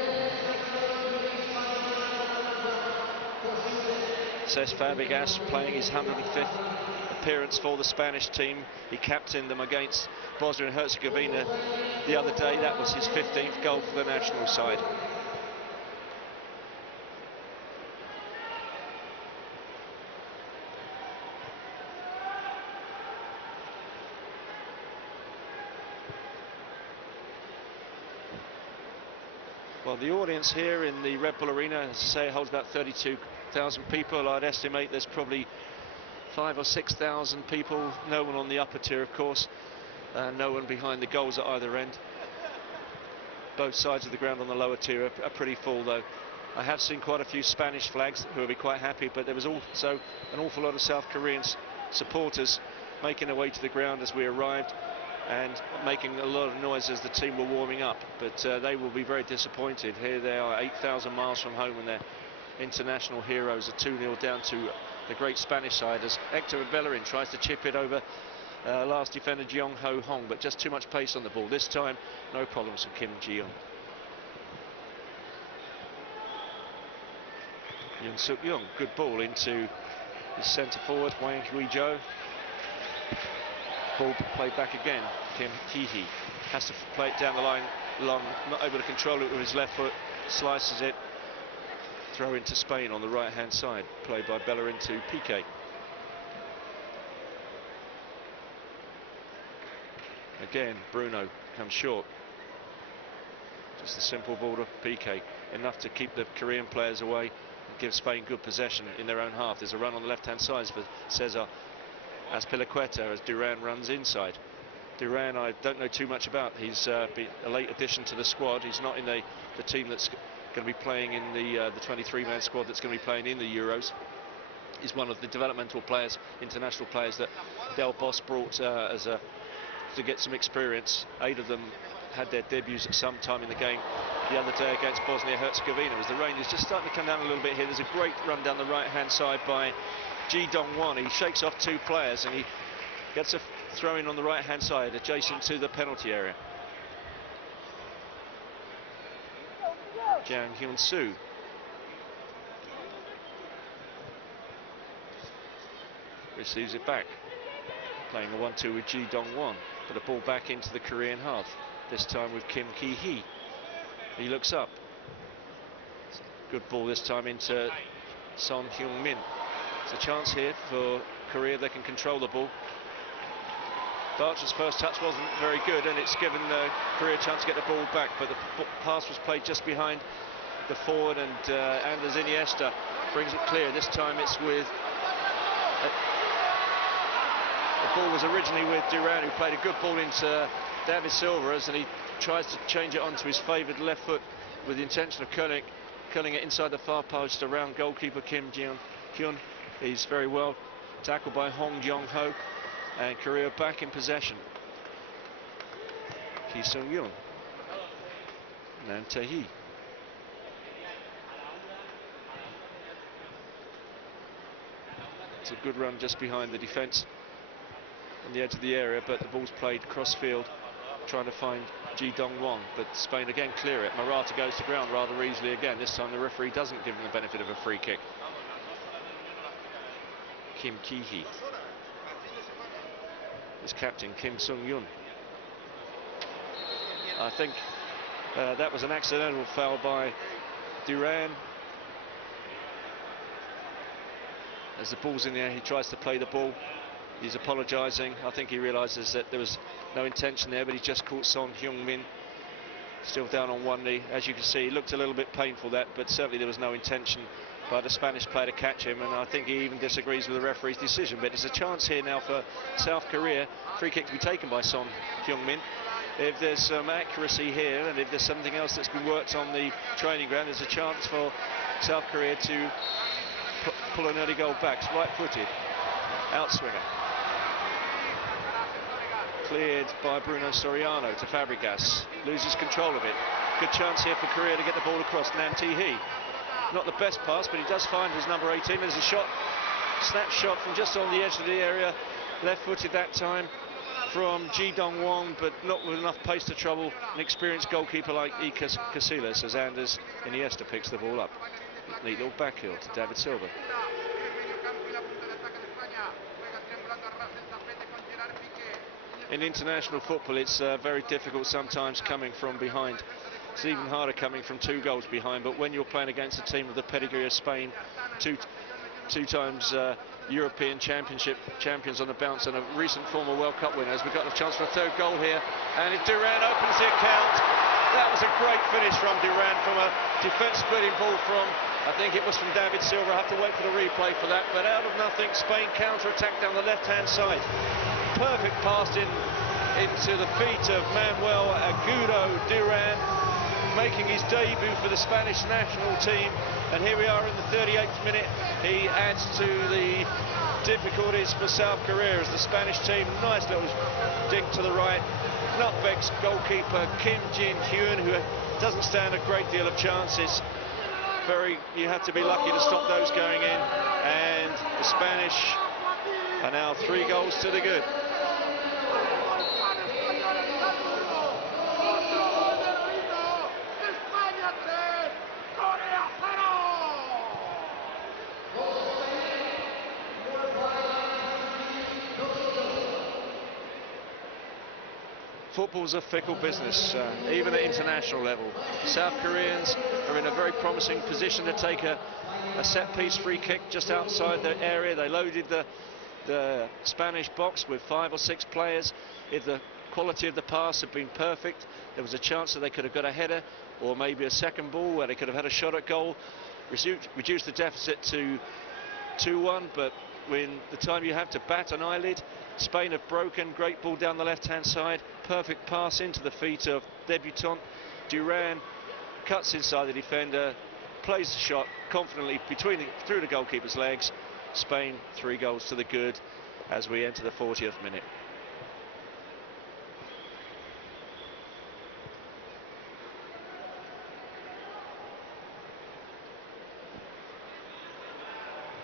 Cesc Fabregas playing his 105th appearance for the Spanish team. He captained them against Bosnia and Herzegovina the other day. That was his 15th goal for the national side. Well, the audience here in the Red Bull Arena, as I say, it holds about 32,000 people. I'd estimate there's probably 5,000 or 6,000 people. No one on the upper tier, of course. No one behind the goals at either end. Both sides of the ground on the lower tier are pretty full, though. I have seen quite a few Spanish flags who will be quite happy, but there was also an awful lot of South Korean supporters making their way to the ground as we arrived, and making a lot of noise as the team were warming up. But they will be very disappointed. Here they are, 8,000 miles from home, and their international heroes are 2-0 down to the great Spanish side as Hector Bellerin tries to chip it over last defender Jeong Ho Hong, but just too much pace on the ball. This time, no problems for Kim Ji-young. Yoon Suk-young, good ball into his centre forward, Wang Hui-jo. Ball played back again. Kim Ki-hee has to play it down the line long, not able to control it with his left foot, slices it. Throw into Spain on the right hand side, played by Bellerin to Piqué. Again, Bruno comes short. Just a simple ball to Piqué, enough to keep the Korean players away and give Spain good possession in their own half. There's a run on the left hand side for Cesar Azpilicueta as Duran runs inside. Duran, I don't know too much about. He's been a late addition to the squad. He's not in the team that's going to be playing in the 23-man squad that's going to be playing in the Euros. He's one of the developmental players, international players that Del Bosch brought to get some experience. 8 of them had their debuts at some time in the game the other day against Bosnia-Herzegovina. As the rain is just starting to come down a little bit here, there's a great run down the right-hand side by Ji Dong-won. He shakes off 2 players and he gets a throw-in on the right-hand side, adjacent to the penalty area. Jang Hyun-soo. Receives it back. Playing a 1-2 with Ji Dong-won. But a ball back into the Korean half. This time with Kim Ki-hee. He looks up. Good ball this time into Son Heung-min. It's a chance here for Korea. They can control the ball. Barcher's first touch wasn't very good, and it's given Korea a chance to get the ball back, but the pass was played just behind the forward, and Anders Iniesta brings it clear. This time it's with... the ball was originally with Duran, who played a good ball into David Silva, and he tries to change it onto his favoured left foot with the intention of curling it inside the far post around goalkeeper Kim Ji-hyun. He's very well tackled by Hong Jong-ho, and Korea back in possession. Ki Sung-yoon, Nam Tae-hee. It's a good run just behind the defence on the edge of the area, but the ball's played cross field, trying to find Ji Dong-won, but Spain again clear it. Morata goes to ground rather easily again. This time the referee doesn't give him the benefit of a free kick. Kim Ki-hee. His captain, Kim Sung-yoon. I think that was an accidental foul by Duran. As the ball's in the air, he tries to play the ball. He's apologising. I think he realises that there was no intention there, but he just caught Son Heung-min still down on one knee. As you can see, it looked a little bit painful, that, but certainly there was no intention by the Spanish player to catch him, and I think he even disagrees with the referee's decision. But there's a chance here now for South Korea. Free kick to be taken by Son Heung-min. If there's some accuracy here, and if there's something else that's been worked on the training ground, there's a chance for South Korea to pull an early goal back. It's right-footed, outswinger. Cleared by Bruno Soriano to Fabregas. Loses control of it. Good chance here for Korea to get the ball across. Nam Tae-hee. Not the best pass, but he does find his number 18. There's a shot, snap shot from just on the edge of the area left-footed that time from Ji Dong-won, but not with enough pace to trouble an experienced goalkeeper like Iker Casillas, as Anders Iniesta picks the ball up. Neat little backheel to David Silva. In international football, it's very difficult sometimes coming from behind. It's even harder coming from 2 goals behind, but when you're playing against a team of the pedigree of Spain, two times European Championship champions on the bounce and a recent former World Cup winners, we've got a chance for a 3rd goal here, and if Duran opens the account, that was a great finish from Duran from a defence-splitting ball from, I think it was from David Silva. I have to wait for the replay for that, but out of nothing, Spain counter-attack down the left-hand side. Perfect pass into the feet of Manuel Agudo Duran, making his debut for the Spanish national team, and here we are in the 38th minute. He adds to the difficulties for South Korea as the Spanish team, nice little dink to the right, nutmegs goalkeeper Kim Jin-hyun, who doesn't stand a great deal of chances. You have to be lucky to stop those going in, and the Spanish are now 3 goals to the good. Football's a fickle business, even at international level. South Koreans are in a very promising position to take a set-piece free kick just outside the area. They loaded the Spanish box with 5 or 6 players. If the quality of the pass had been perfect, there was a chance that they could have got a header or maybe a second ball where they could have had a shot at goal, reduce the deficit to 2-1, but when the time you have to bat an eyelid, Spain have broken. Great ball down the left-hand side, perfect pass into the feet of debutant Duran, cuts inside the defender, plays the shot confidently through the goalkeeper's legs. Spain 3 goals to the good as we enter the 40th minute.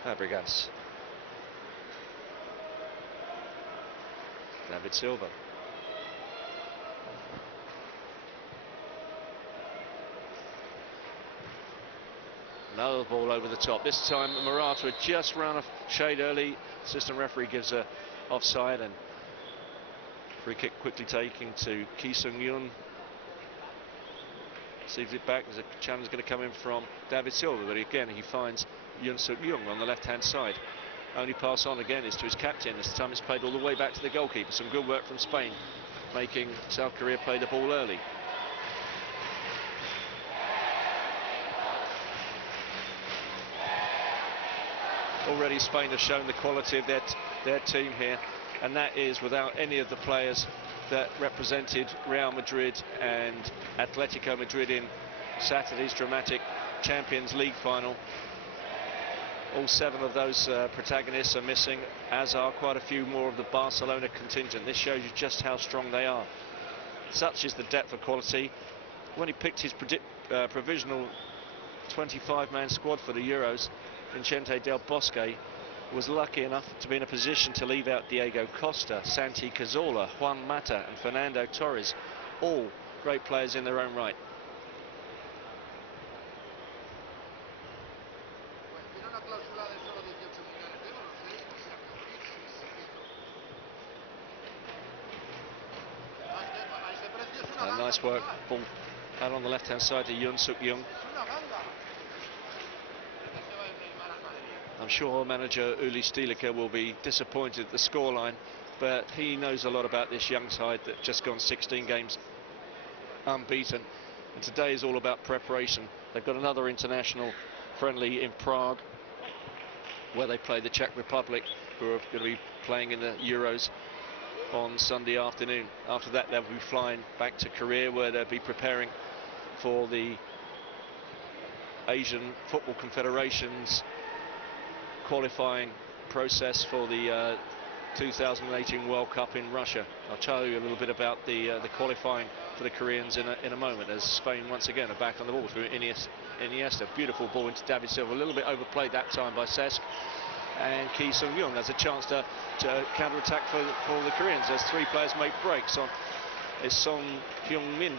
Fabricas. David Silva. Another ball over the top. This time Murata had just run a shade early. Assistant referee gives a offside, and free kick quickly taken to Ki Sung-yoon. Sees it back. There's a challenge going to come in from David Silva, but again he finds Yoon Suk-young on the left-hand side. Only pass on again is to his captain. This time it's played all the way back to the goalkeeper. Some good work from Spain, making South Korea play the ball early. Already Spain have shown the quality of their team here, and that is without any of the players that represented Real Madrid and Atletico Madrid in Saturday's dramatic Champions League final. All 7 of those protagonists are missing, as are quite a few more of the Barcelona contingent. This shows you just how strong they are. Such is the depth of quality. When he picked his provisional 25-man squad for the Euros, Vicente Del Bosque was lucky enough to be in a position to leave out Diego Costa, Santi Cazorla, Juan Mata and Fernando Torres, all great players in their own right. Nice work, ball out on the left-hand side to Yoon Suk-young. I'm sure manager Uli Stielike will be disappointed at the scoreline, but he knows a lot about this young side that just gone 16 games unbeaten, and today is all about preparation. They've got another international friendly in Prague, where they play the Czech Republic, who are going to be playing in the Euros on Sunday afternoon. After that they'll be flying back to Korea, where they'll be preparing for the Asian Football Confederation's qualifying process for the 2018 World Cup in Russia. I'll tell you a little bit about the qualifying for the Koreans in a moment, as Spain once again are back on the ball through Iniesta. Beautiful ball into David Silva, a little bit overplayed that time by Cesc. and Ki Sung-young has a chance to counter-attack for the Koreans. There's three players make breaks on. It's Song Hyung-min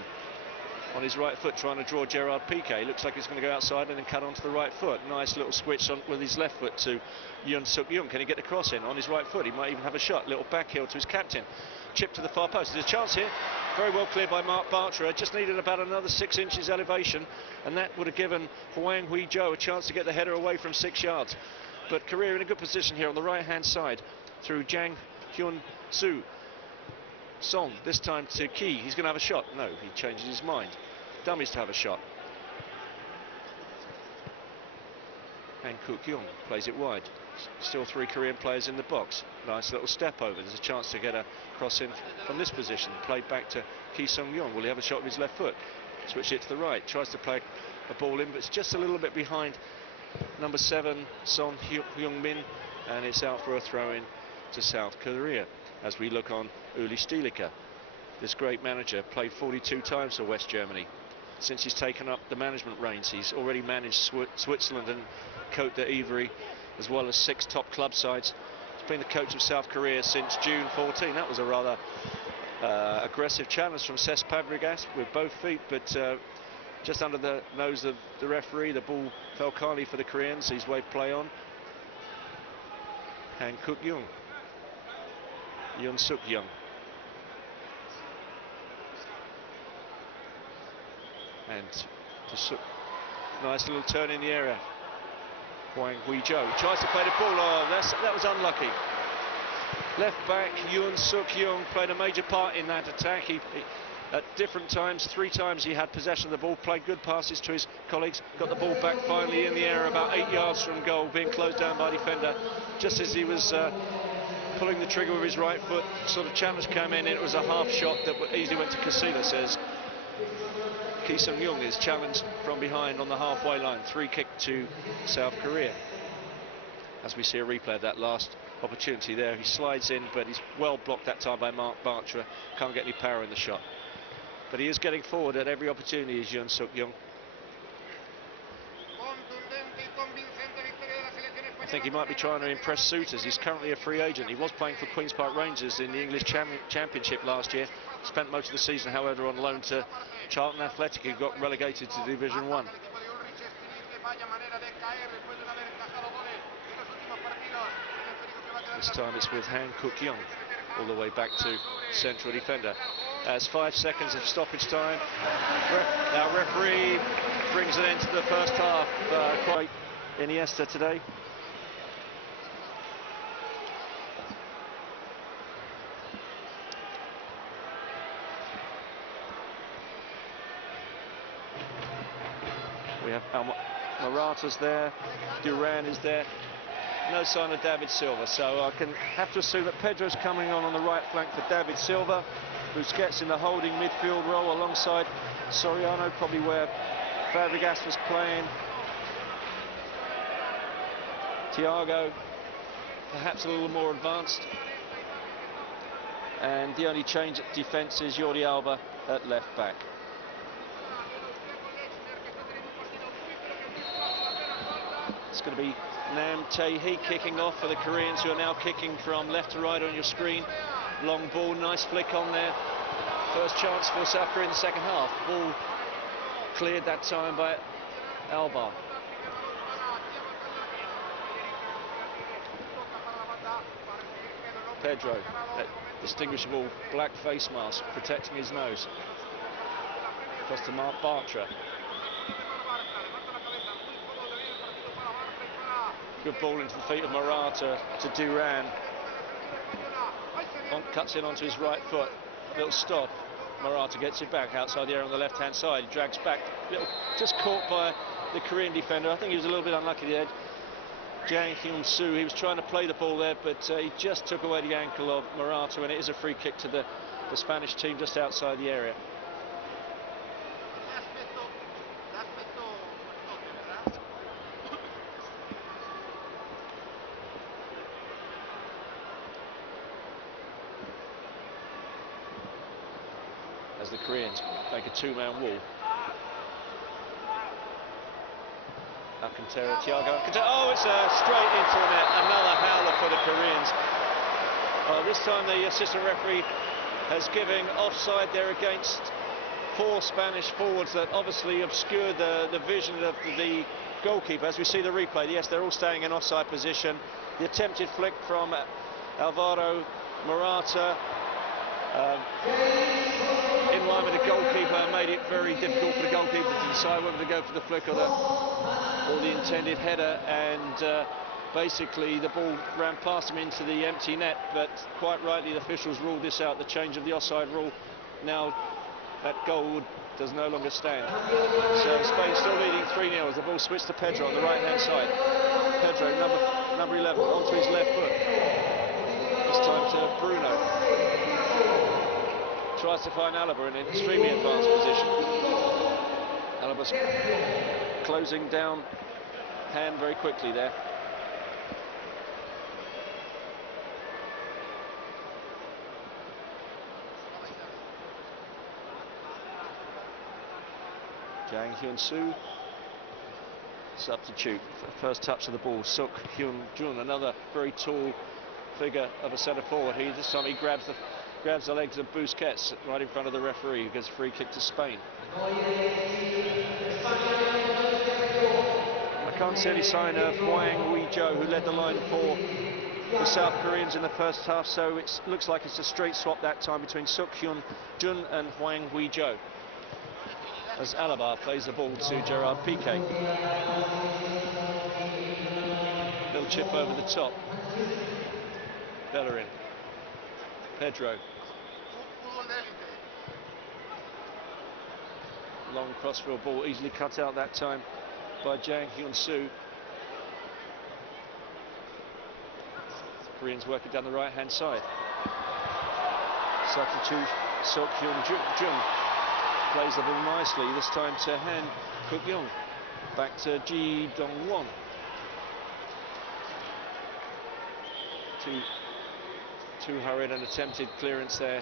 on his right foot trying to draw Gerard Piqué. Looks like he's going to go outside and then cut onto the right foot. Nice little switch on with his left foot to Yoon Suk-young. Can he get the cross in on his right foot? He might even have a shot. Little back heel to his captain. Chip to the far post. There's a chance here. Very well cleared by Mark Bartra. Just needed about another 6 inches elevation, and that would have given Hwang Hui-jo a chance to get the header away from 6 yards. But Korea in a good position here on the right-hand side through Jang Hyun-soo. Song, this time to Ki. He's going to have a shot. No, he changes his mind. Dummies to have a shot. And Kuk-young plays it wide. Still 3 Korean players in the box. Nice little step over. There's a chance to get a cross in from this position. Played back to Ki Sung-young. Will he have a shot with his left foot? Switch it to the right. Tries to play a ball in, but it's just a little bit behind number 7, Son Hyung-min, and it's out for a throw-in to South Korea. As we look on Uli Stielike, this great manager, played 42 times for West Germany. Since he's taken up the management reins, he's already managed Switzerland and Côte d'Ivoire, as well as 6 top club sides. He's been the coach of South Korea since June 14. That was a rather aggressive challenge from Cesc Fabregas with both feet, but just under the nose of the referee. The ball fell kindly for the Koreans. He's waved play on. Han Kuk-young, Yoon Suk-young, and to Suk. Nice little turn in the area. Hwang Hui-jo tries to play the ball. Oh, that was unlucky. Left back Yoon Suk-young played a major part in that attack. He at different times, 3 times he had possession of the ball, played good passes to his colleagues, got the ball back finally in the air about 8 yards from goal, being closed down by defender. Just as he was pulling the trigger with his right foot, sort of challenge came in. It was a half shot that easily went to Casillas, says Ki Sung-young is challenged from behind on the halfway line. 3 kick to South Korea. As we see a replay of that last opportunity there, he slides in, but he's well blocked that time by Mark Bartra. Can't get any power in the shot. But he is getting forward at every opportunity, is Yoon Suk-young. I think he might be trying to impress suitors. He's currently a free agent. He was playing for Queen's Park Rangers in the English Championship last year. Spent most of the season, however, on loan to Charlton Athletic, who got relegated to Division 1. This time it's with Han Kuk-young, all the way back to central defender. As 5 seconds of stoppage time. Now referee brings an end to the first half. Quite Iniesta today. We have Morata's there, Duran is there. No sign of David Silva, so I can have to assume that Pedro's coming on the right flank for David Silva. Busquets in the holding midfield role alongside Soriano, probably where Fabregas was playing. Thiago, perhaps a little more advanced. And the only change at defence is Jordi Alba at left back. It's going to be Nam Tae-hee kicking off for the Koreans, who are now kicking from left to right on your screen. Long ball, nice flick on there. First chance for South Korea in the second half. Ball cleared that time by Alba. Pedro, that distinguishable black face mask protecting his nose. Across to Mark Bartra. Good ball into the feet of Morata to Duran. Cuts in onto his right foot. Little stop. Morata gets it back outside the area on the left-hand side. He drags back. Just caught by the Korean defender. I think he was a little bit unlucky there. Jang Hyun-soo, he was trying to play the ball there, but he just took away the ankle of Morata, and it is a free kick to the Spanish team just outside the area. As the Koreans make a 2-man wall. Alcantara, Thiago Alcantara. Oh, it's straight into the net. Another howler for the Koreans. This time the assistant referee has given offside there against 4 Spanish forwards that obviously obscured the vision of the goalkeeper. As we see the replay, yes, they're all staying in offside position. The attempted flick from Alvaro Morata in line with the goalkeeper made it very difficult for the goalkeeper to decide whether to go for the flick or the intended header, and basically the ball ran past him into the empty net, but quite rightly the officials ruled this out, the change of the offside rule. Now that goal does no longer stand. So Spain still leading 3-0 as the ball switched to Pedro on the right-hand side. Pedro, number 11, onto his left foot. This time to Bruno. Tries to find Alaba in an extremely advanced position. Alaba's closing down hand very quickly there. Jang Hyun-soo, substitute for the first touch of the ball. Suk Hyun-jun, another very tall figure of a centre forward. This time he grabs the legs of Busquets right in front of the referee, who gets a free kick to Spain. I can't see any sign of Hwang Ui-jo, who led the line for the South Koreans in the first half, so it looks like it's a straight swap that time between Suk Hyun-jun and Hwang Ui-jo, as Alaba plays the ball to Gerard Piqué. Little chip over the top. Bellerin. Pedro. Long crossfield ball, easily cut out that time by Jang Hyun-soo. Koreans working down the right-hand side. Substitute Suk Hyun-jun plays the ball nicely, this time to Han Kuk-young. Back to Ji Dong-won. Too hurried and attempted clearance there,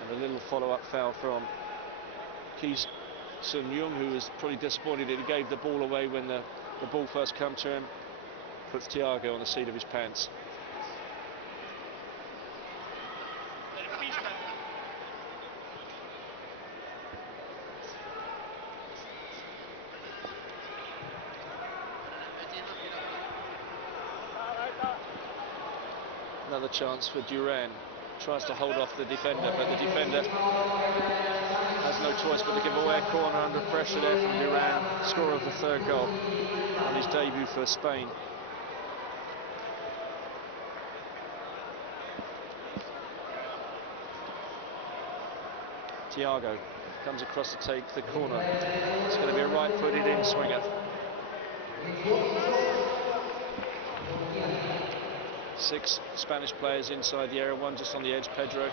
and a little follow-up foul from Ki Sun-young, who was probably disappointed that he gave the ball away when the ball first came to him. Puts Thiago on the seat of his pants. Another chance for Duran. Tries to hold off the defender, but the defender has no choice but to give away a corner under pressure there from Duran, scorer of the 3rd goal on his debut for Spain. Thiago comes across to take the corner. It's going to be a right-footed in-swinger. 6 Spanish players inside the area, 1 just on the edge. Pedro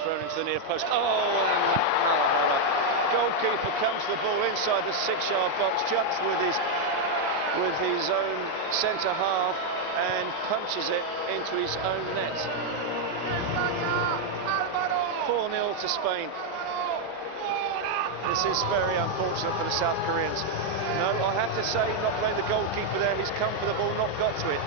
thrown into the near post. Oh, and goalkeeper comes to the ball inside the 6-yard box, jumps with his own centre half and punches it into his own net. 4-0 to Spain. This is very unfortunate for the South Koreans. No, I have to say, not playing the goalkeeper there, he's come for the ball, not got to it.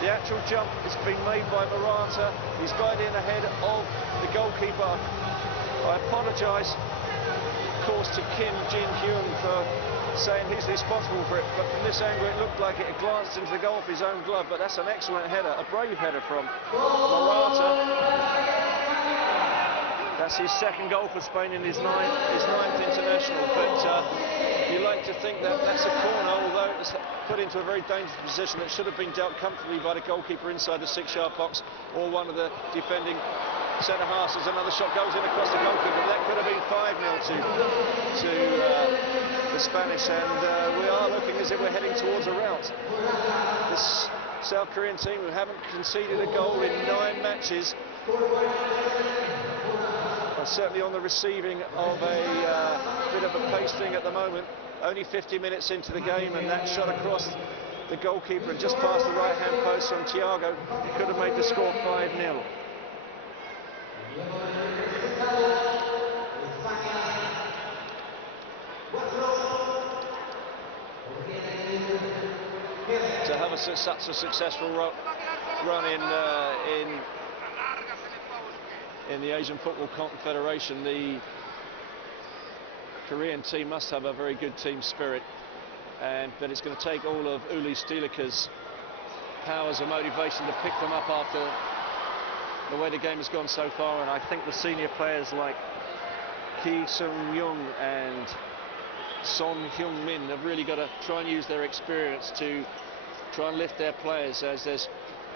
The actual jump is being made by Morata. He's got in ahead of the goalkeeper. I apologise, of course, to Kim Jin-hyun for saying he's responsible for it, but from this angle it looked like it had glanced into the goal of his own glove. But that's an excellent header, a brave header from Morata. That's his 2nd goal for Spain in his ninth international. But you like to think that that's a corner, although it was put into a very dangerous position that should have been dealt comfortably by the goalkeeper inside the 6-yard box or one of the defending centre halves. As another shot goes in across the goalkeeper. That could have been 5-0 to the Spanish, and we are looking as if we're heading towards a rout. This South Korean team, who haven't conceded a goal in 9 matches, are certainly on the receiving of a bit of a pasting at the moment. Only 50 minutes into the game, and that shot across the goalkeeper and just past the right-hand post from Thiago could have made the score 5-0. have such a successful run in the Asian Football Confederation. The Korean team must have a very good team spirit, but it's going to take all of Uli Stielike's powers and motivation to pick them up after the way the game has gone so far. And I think the senior players like Ki Sung-young and Son Hyung-min have really got to try and use their experience to try and lift their players, as there's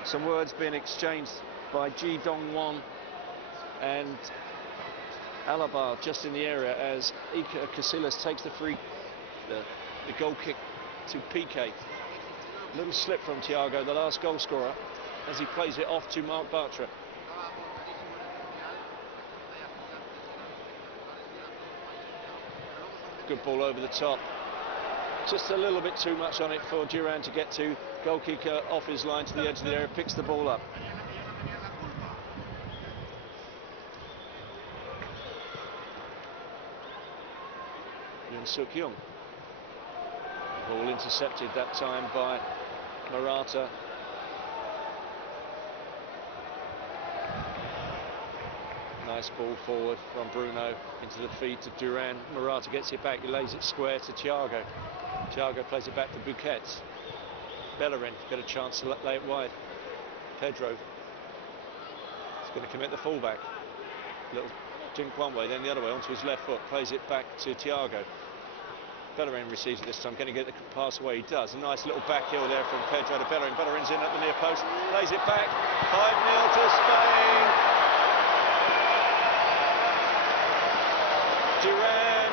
some words being exchanged by Ji Dong-won and Alaba just in the area as Iker Casillas takes the goal kick to PK. Little slip from Thiago, the last goal scorer, as he plays it off to Marc Bartra. Good ball over the top. Just a little bit too much on it for Duran to get to. Goal kicker off his line to the edge of the area, picks the ball up. Yoon Suk-young. Ball intercepted that time by Murata. Nice ball forward from Bruno into the feet of Duran. Murata gets it back, he lays it square to Thiago. Thiago plays it back to Busquets. Bellerin got a chance to lay it wide. Pedro is going to commit the fullback. Little jink one way, then the other way onto his left foot. Plays it back to Thiago. Bellerin receives it this time. Can he get the pass away? He does. A nice little back heel there from Pedro to Bellerin. Bellerin's in at the near post. Lays it back. 5-0 to Spain. Duran,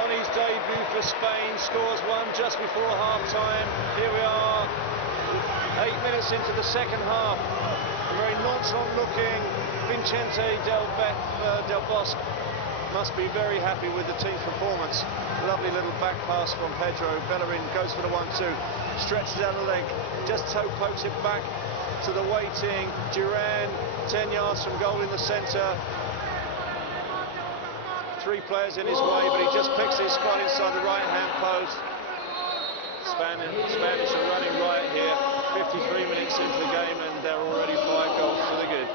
on his debut for Spain, scores one just before half-time. Here we are, 8 minutes into the second half. A very nonchalant-looking Vicente Del Bosque must be very happy with the team's performance. Lovely little back pass from Pedro. Bellerin goes for the 1-2, stretches out the leg, just toe pokes it back to the waiting Duran, 10 yards from goal in the centre. 3 players in his way, but he just picks his spot inside the right-hand post. Spanish are running right here, 53 minutes into the game, and they're already 5 goals to the good.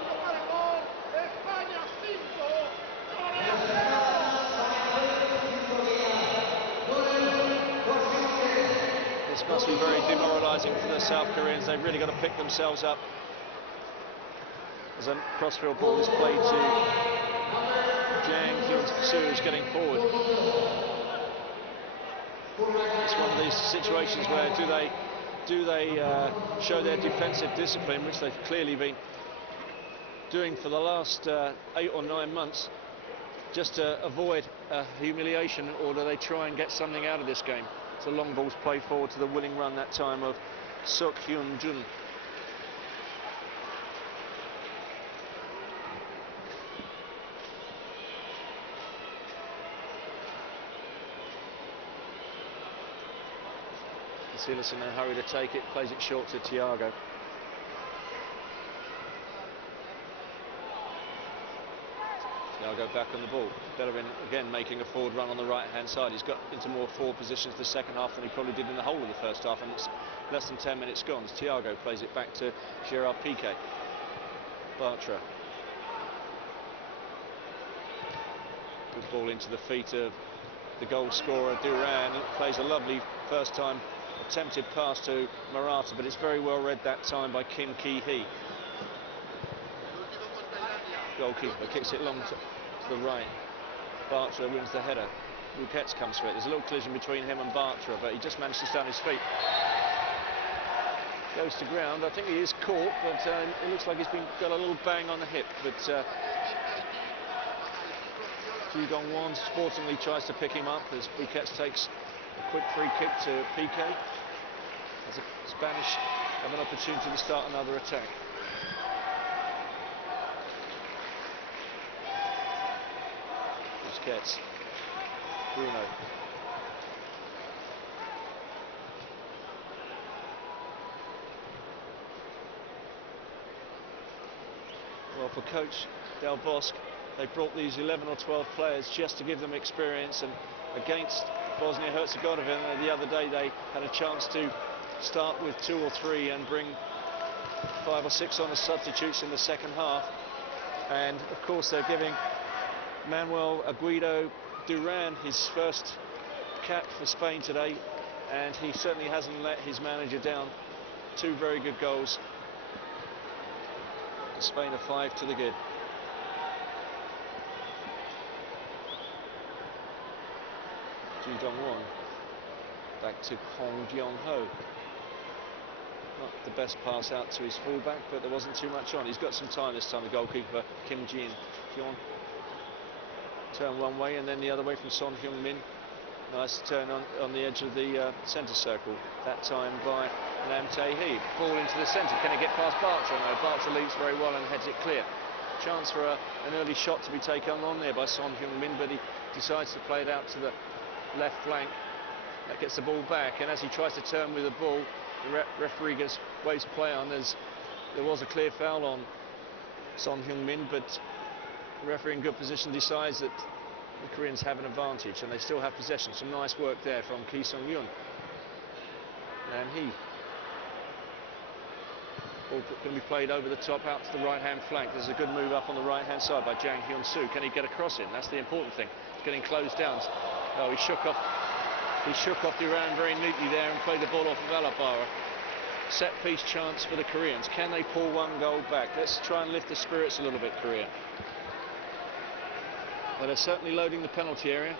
This must be very demoralising for the South Koreans. They've really got to pick themselves up. As a crossfield ball is played to Jang Hyun-soo, is getting forward. It's one of these situations where do they show their defensive discipline, which they've clearly been doing for the last 8 or 9 months, just to avoid humiliation, or do they try and get something out of this game? So long balls played forward to the winning run that time of Suk Hyun Jun. Casillas in a hurry to take it, plays it short to Thiago. Thiago back on the ball. Bellerin again making a forward run on the right-hand side. He's got into more forward positions the second half than he probably did in the whole of the first half, and it's less than 10 minutes gone. Thiago plays it back to Gerard Piqué. Bartra. Good ball into the feet of the goal scorer Duran. Plays a lovely first time attempted pass to Murata, but it's very well read that time by Kim Ki-hee. Goalkeeper kicks it long to the right. Bartra wins the header. Busquets comes for it. There's a little collision between him and Bartra, but he just managed to stay on his feet. Goes to ground. I think he is caught, but it looks like he's got a little bang on the hip. But Ji Dong-won sportingly tries to pick him up as Busquets takes a quick free kick to Piqué. As the Spanish have an opportunity to start another attack. Busquets. Bruno. Well, for coach Del Bosque, they brought these 11 or 12 players just to give them experience, and against Bosnia-Herzegovina the other day they had a chance to start with 2 or 3 and bring 5 or 6 on as substitutes in the second half. And of course they're giving Manuel Aguido Duran his first cap for Spain today, and he certainly hasn't let his manager down. 2 very good goals. Spain are 5 to the good. Ji Dong-won back to Hong Jeong-ho. Not the best pass out to his fullback, but there wasn't too much on. He's got some time this time, the goalkeeper, Kim Jin-hyun. Turn one way and then the other way from Son Heung-min. Nice turn on the edge of the centre circle. That time by Nam Tae-hee. Ball into the centre. Can he get past Bartra? No, Bartra leaps very well and heads it clear. Chance for an early shot to be taken on there by Son Heung-min, but he decides to play it out to the left flank. That gets the ball back, and as he tries to turn with the ball, the referee waves play on. There was a clear foul on Son Heung-min, but the referee in good position decides that the Koreans have an advantage, and they still have possession. Some nice work there from Ki Sung-yoon. And he ball going to be played over the top out to the right-hand flank. There's a good move up on the right-hand side by Jang Hyun-soo. Can he get across in? That's the important thing. It's getting closed down. Oh, he shook off Duran very neatly there and played the ball off of Alabara. Set piece chance for the Koreans. Can they pull 1 goal back? Let's try and lift the spirits a little bit, Korea. Well, they're certainly loading the penalty area.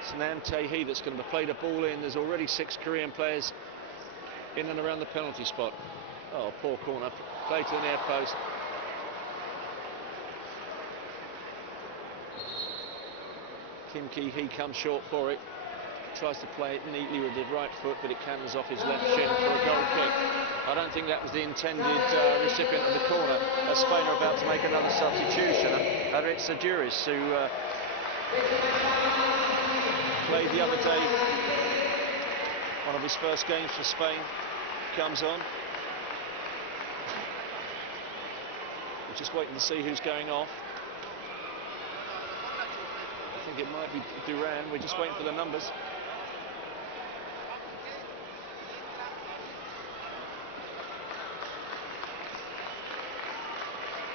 It's Nam Tae-hee that's going to play the ball in. There's already 6 Korean players in and around the penalty spot. Oh, poor corner. Play to the near post. Kim Ki-hee comes short for it. Tries to play it neatly with the right foot, but it canters off his left shin for a goal kick. I don't think that was the intended recipient of the corner, as Spain are about to make another substitution. And it's Juris, who played the other day, one of his first games for Spain, comes on. We're just waiting to see who's going off. I think it might be Duran. We're just waiting for the numbers.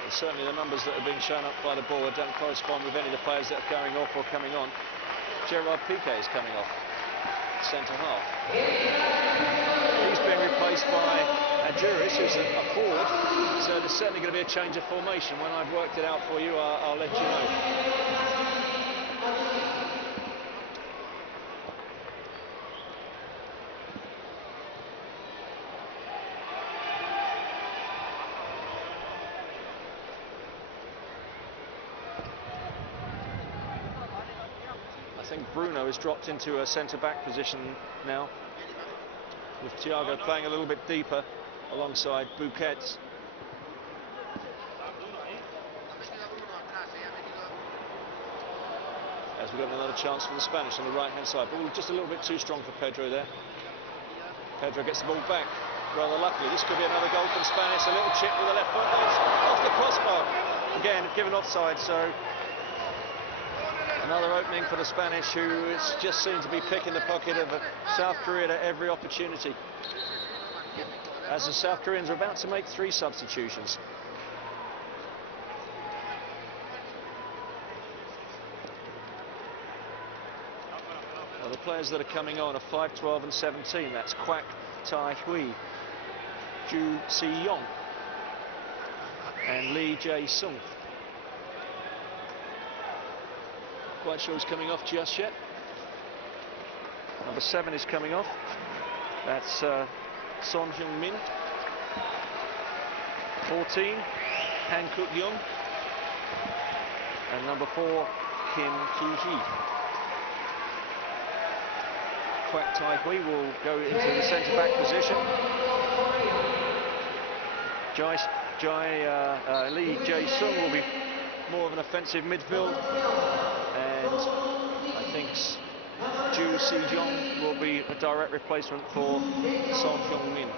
And certainly the numbers that are being shown up by the ball don't correspond with any of the players that are going off or coming on. Gerard Piqué is coming off, centre half. He's being replaced by Juris, who's a forward, so there's certainly going to be a change of formation. When I've worked it out for you, I'll let you know. I think Bruno has dropped into a centre-back position now, with Thiago playing a little bit deeper alongside Busquets. As we've got another chance for the Spanish on the right-hand side, but just a little bit too strong for Pedro there. Pedro gets the ball back rather luckily. This could be another goal from Spanish. A little chip with the left foot, it's off the crossbar. Again, given offside, so another opening for the Spanish, who just seem to be picking the pocket of South Korea at every opportunity, as the South Koreans are about to make 3 substitutions. Well, the players that are coming on are 5, 12 and 17. That's Kwak Tai-hui, Ju Si-yong and Lee Jae-sung. Quite sure he's coming off just yet. Number 7 is coming off. That's Son Heung-min. 14, Han Kuk-young. And number 4, Kim Ki-hee. Kwak Tai-hui will go into the centre-back position. Lee Jae-sung will be more of an offensive midfield. And I think Ju Si-jong will be a direct replacement for Son Heung-min.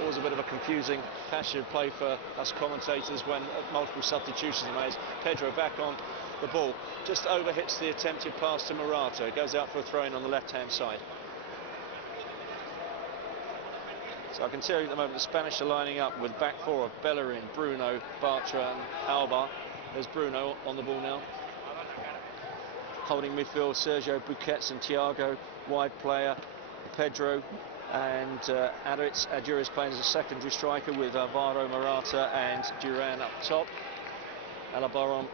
Always a bit of a confusing passage of play for us commentators when multiple substitutions are made. Pedro back on the ball. Just overhits the attempted pass to Morata. It goes out for a throw-in on the left-hand side. So I can tell you at the moment the Spanish are lining up with back four of Bellerin, Bruno, Bartra and Alba. There's Bruno on the ball now. Holding midfield, Sergio Busquets and Thiago. Wide player, Pedro and Aduriz playing as a secondary striker with Alvaro Morata and Duran up top. Alaba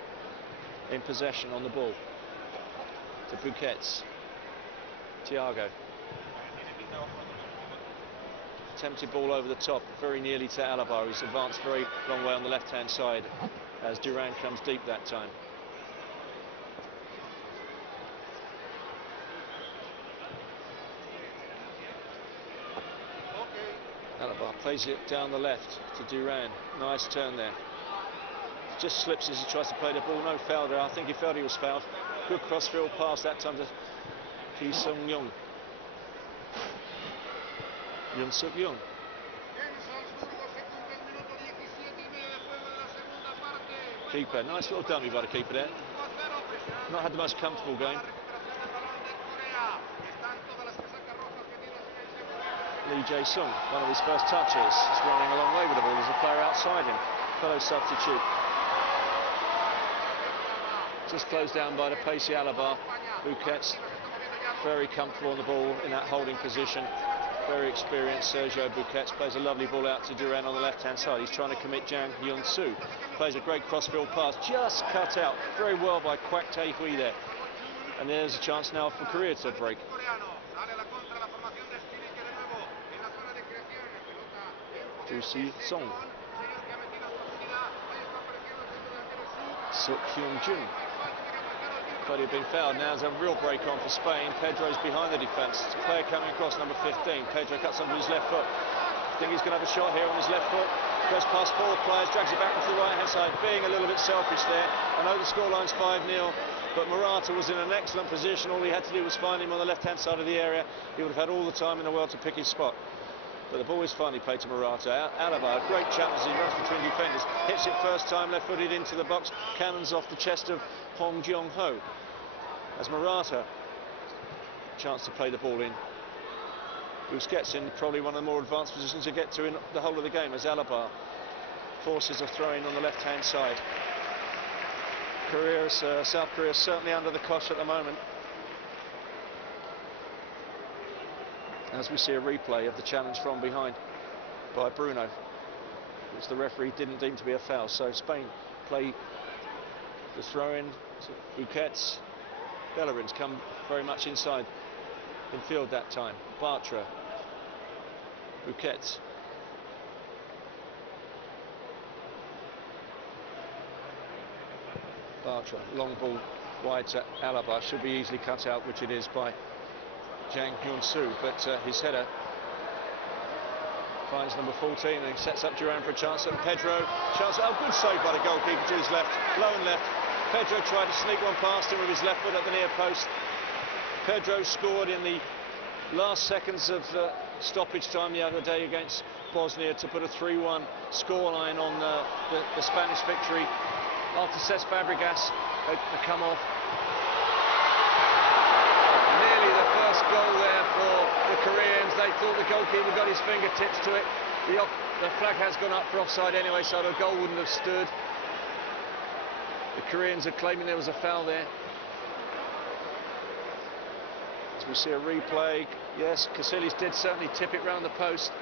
in possession on the ball to Busquets. Thiago. Attempted ball over the top, very nearly to Alaba, who's advanced very long way on the left-hand side as Duran comes deep that time. Alaba plays it down the left to Duran. Nice turn there. Just slips as he tries to play the ball. No foul there. I think he felt he was fouled. Good cross-field pass that time to Ki Sung-young. Yoon Suk-young. Keeper, nice little dummy by the keeper there. Not had the most comfortable game. Lee Jae-sung, one of his first touches, is running a long way with the ball. There's a player outside him, fellow substitute. Just closed down by the pacey Alaba. Busquets, very comfortable on the ball in that holding position. Very experienced Sergio Busquets plays a lovely ball out to Duran on the left-hand side. He's trying to commit Jang Hyun-soo. Plays a great crossfield pass, just cut out very well by Kwak Tae-hui there. And there's a chance now for Korea to break. Ju Si-sung. Suk Hyun-jun. But he'd been fouled. Now there's a real break on for Spain. Pedro's behind the defence. Player coming across, number 15. Pedro cuts onto his left foot. I think he's going to have a shot here on his left foot. Goes past four players, drags it back into the right-hand side, being a little bit selfish there. I know the scoreline's 5-0, but Morata was in an excellent position. All he had to do was find him on the left-hand side of the area. He would have had all the time in the world to pick his spot. But the ball is finally played to Morata. Alaba, a great challenge as he runs between defenders. Hits it first time, left-footed into the box. Cannons off the chest of Hong Jong-ho. As Morata, chance to play the ball in. Busquets in probably one of the more advanced positions to get to in the whole of the game as Alaba forces a throw-in on the left-hand side. South Korea is certainly under the cosh at the moment. As we see a replay of the challenge from behind by Bruno, which the referee didn't deem to be a foul. So Spain play the throw-in to Busquets. Bellerin's come very much inside in field that time. Bartra, Busquets. Bartra, long ball wide to Alaba, should be easily cut out, which it is by Jang Hyun-soo, but his header finds number 14 and he sets up Duran for a chance at Pedro. Chance, oh, good save by the goalkeeper to his left, low and left. Pedro tried to sneak one past him with his left foot at the near post. Pedro scored in the last seconds of stoppage time the other day against Bosnia to put a 3-1 scoreline on the Spanish victory after Cesc Fabregas had come off. Nearly the first goal there for the Koreans. They thought the goalkeeper got his fingertips to it. The flag has gone up for offside anyway, so the goal wouldn't have stood. The Koreans are claiming there was a foul there. As we see a replay, yes, Casillas did certainly tip it round the post.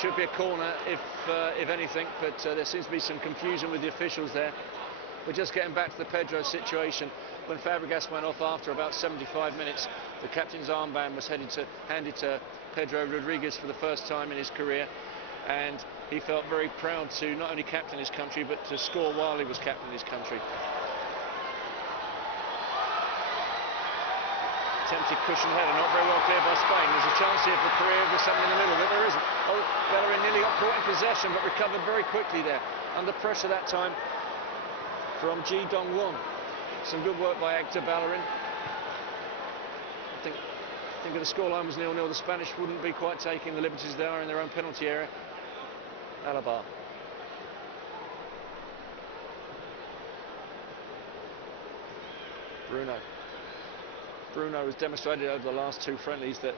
Should be a corner if anything, but there seems to be some confusion with the officials there. We're just getting back to the Pedro situation. When Fabregas went off after about 75 minutes, the captain's armband was handed to Pedro Rodriguez for the first time in his career, and he felt very proud to not only captain his country, but to score while he was captaining his country. Attempted cushion header, not very well cleared by Spain. There's a chance here for Korea with something in the middle, but there isn't. Oh, Bellerin nearly got caught in possession, but recovered very quickly there. Under pressure that time from Ji Dong-won. Some good work by Hector Bellerin. I think if the scoreline was 0-0, the Spanish wouldn't be quite taking the liberties they are in their own penalty area. Alaba. Bruno has demonstrated over the last 2 friendlies that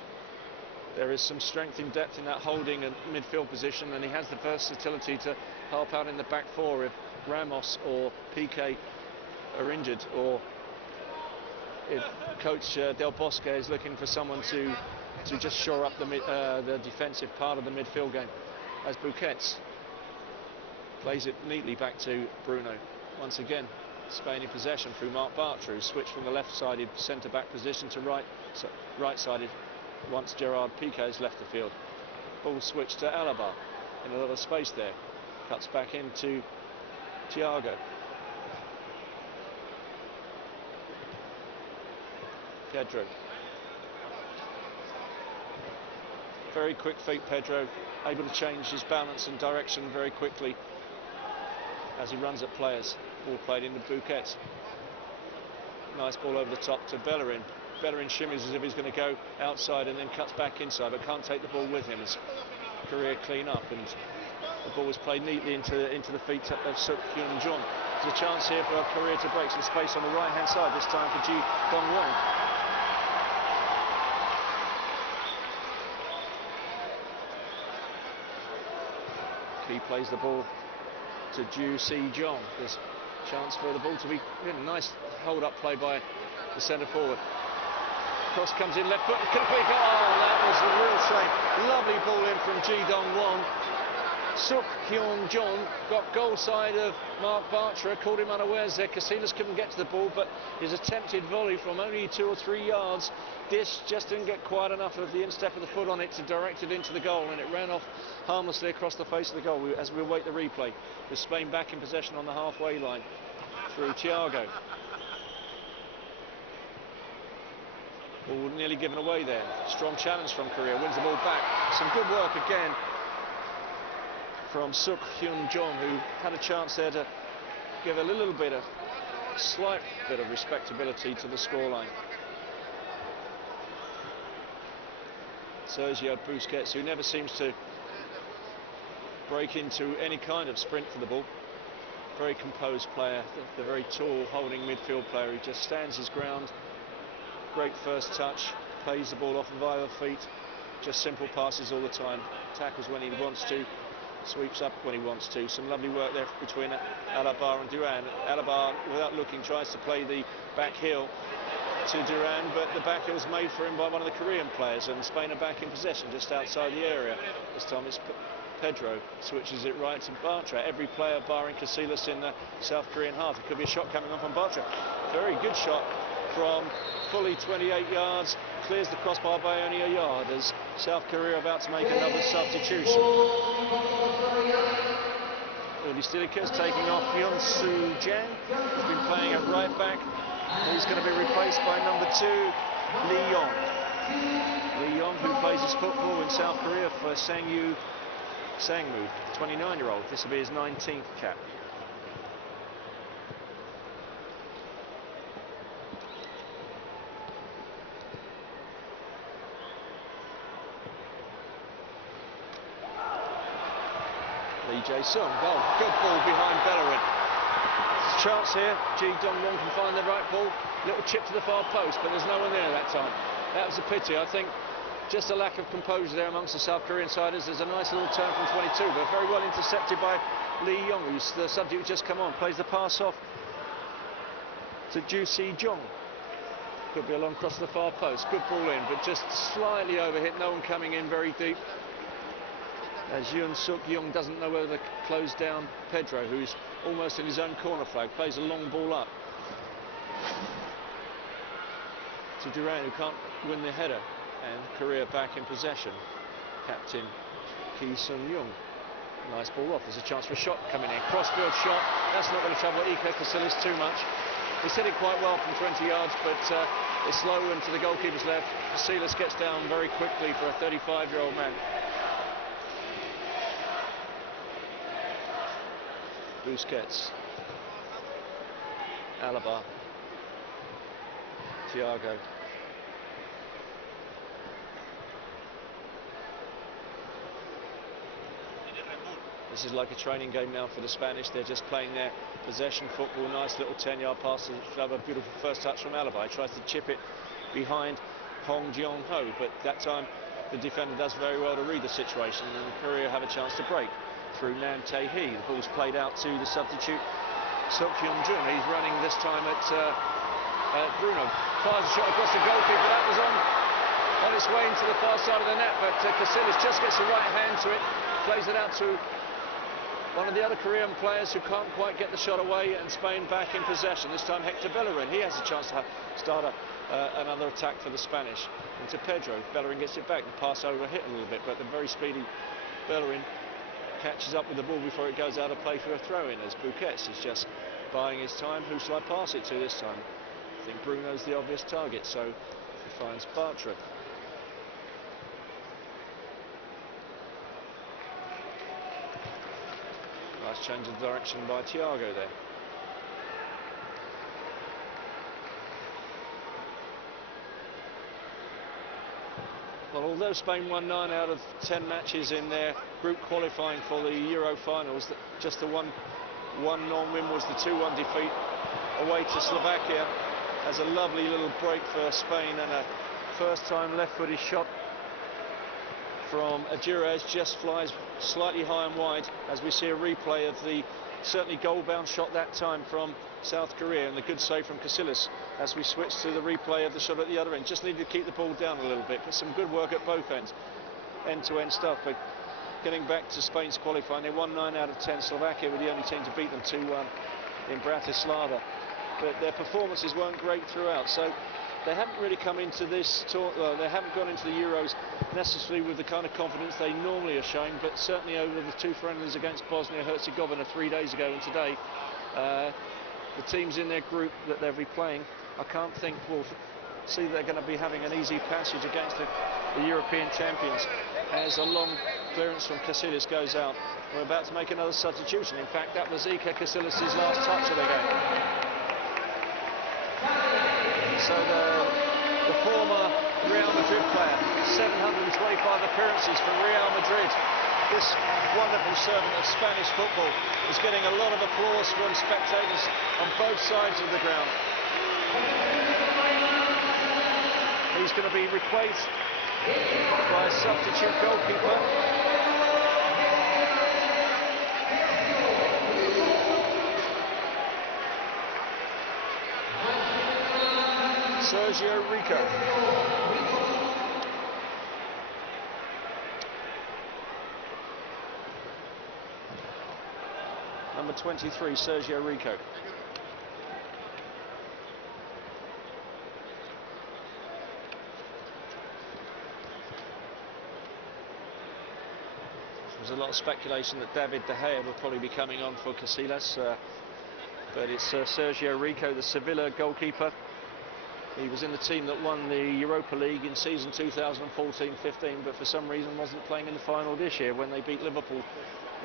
there is some strength in depth in that holding and midfield position, and he has the versatility to help out in the back 4 if Ramos or Piqué are injured, or if coach Del Bosque is looking for someone to just shore up the defensive part of the midfield game. As Busquets plays it neatly back to Bruno. Once again, Spain in possession through Marc Bartra, who switched from the left-sided centre-back position to right-sided once Gerard Piqué has left the field. Ball switched to Alaba in a lot of space there. Cuts back into Thiago. Pedro. Very quick feet, Pedro, able to change his balance and direction very quickly as he runs at players. Ball played into Busquets. Nice ball over the top to Bellerin. Bellerin shimmies as if he's going to go outside and then cuts back inside, but can't take the ball with him as Korea clean up, and the ball was played neatly into the feet of Suk Hyun Jung. There's a chance here for Korea to break some space on the right-hand side, this time for Ji Dong-won. He plays the ball to Ju Si-jong. There's a chance for the ball to be nice hold-up play by the centre-forward. Cross comes in left foot. Could be goal. Oh, that was a real shame. Lovely ball in from Ji Dong-won. Suk Hyun Jung got goal side of Marc Bartra, caught him unawares there. Casillas couldn't get to the ball, but his attempted volley from only 2 or 3 yards, Dish just didn't get quite enough of the instep of the foot on it to direct it into the goal, and it ran off harmlessly across the face of the goal. As we await the replay, with Spain back in possession on the halfway line through Thiago. Ball nearly given away there. Strong challenge from Korea, wins the ball back. Some good work again from Suk Hyun Jung, who had a chance there to give a little bit of, slight bit of respectability to the scoreline. Sergio Busquets, who never seems to break into any kind of sprint for the ball. Very composed player, the very tall holding midfield player who just stands his ground. Great first touch, plays the ball off of either feet, just simple passes all the time, tackles when he wants to, sweeps up when he wants to. Some lovely work there between Alaba and Duran. Alaba, without looking, tries to play the back heel to Duran, but the back heel was made for him by one of the Korean players, and Spain are back in possession just outside the area. This time it's Pedro, switches it right to Bartra. Every player barring Casillas in the South Korean half. It could be a shot coming on from Bartra. Very good shot from fully 28 yards, clears the crossbar by only a yard as South Korea are about to make another substitution. Uli Stilikas taking off Yoon Soo Jang, who's been playing at right back. He's going to be replaced by number 2, Lee Yong. Lee Yong, who plays his football in South Korea for Sangmu, 29-year-old. This will be his 19th cap. Lee Jae-sung, goal. Good ball behind Bellerin. Chance here. Ji Dong-won can find the right ball. Little chip to the far post, but there's no one there that time. That was a pity. I think just a lack of composure there amongst the South Korean siders. There's a nice little turn from 22, but very well intercepted by Lee Yong, who's the subject who's just come on. Plays the pass off to Ju Si-jong. Could be a long cross to the far post. Good ball in, but just slightly overhit. No one coming in very deep. As Yoon Suk Young doesn't know whether to close down Pedro, who's almost in his own corner flag, plays a long ball up to Duran, who can't win the header, and Korea back in possession. Captain Ki Sun-young. Nice ball off. There's a chance for a shot coming in. Crossfield shot. That's not going to trouble Ike Casillas too much. He's hit it quite well from 20 yards, but it's slow and to the goalkeeper's left. Casillas gets down very quickly for a 35-year-old man. Busquets, Alaba, Thiago. This is like a training game now for the Spanish. They're just playing their possession football. Nice little 10-yard pass to a beautiful first touch from Alaba. Tries to chip it behind Hong Jiong-ho, but that time the defender does very well to read the situation, and Korea have a chance to break through Nam Tae-hee. The ball's played out to the substitute Seok Hyun-jun. He's running this time at Bruno. Fires a shot across the goalkeeper. That was on its way into the far side of the net, but Casillas just gets the right hand to it, plays it out to one of the other Korean players who can't quite get the shot away, and Spain back in possession. This time Hector Bellerin, he has a chance to start another attack for the Spanish. Into Pedro, Bellerin gets it back, the pass overhit a little bit, but the very speedy Bellerin catches up with the ball before it goes out of play for a throw-in, as Busquets is just buying his time. Who shall I pass it to this time? I think Bruno's the obvious target, so he finds Bartra. Nice change of direction by Thiago there. Well, although Spain won 9 out of 10 matches in their group qualifying for the Euro finals, just the one non-win was the 2-1 defeat away to Slovakia. Has a lovely little break for Spain, and a first-time left-footed shot from Aguirre just flies slightly high and wide, as we see a replay of the certainly goal-bound shot that time from South Korea, and the good save from Casillas as we switch to the replay of the shot at the other end. Just needed to keep the ball down a little bit, but some good work at both ends, end-to-end stuff. But getting back to Spain's qualifying, they won 9 out of 10. Slovakia were the only team to beat them 2-1 in Bratislava, but their performances weren't great throughout, so they haven't really come into this tour, they haven't gone into the Euros necessarily with the kind of confidence they normally are showing, but certainly over the 2 friendlies against Bosnia-Herzegovina 3 days ago and today, the teams in their group that they'll be playing, I can't think will see they're going to be having an easy passage against the European champions, as a long clearance from Casillas goes out. We're about to make another substitution. In fact, that was Iker Casillas' last touch of the game. So the former Real Madrid player, 725 appearances for Real Madrid, this wonderful servant of Spanish football, is getting a lot of applause from spectators on both sides of the ground. He's going to be replaced by a substitute goalkeeper. Sergio Rico. Number 23, Sergio Rico. There's a lot of speculation that David De Gea will probably be coming on for Casillas, but it's Sergio Rico, the Sevilla goalkeeper. He was in the team that won the Europa League in season 2014-15, but for some reason wasn't playing in the final this year when they beat Liverpool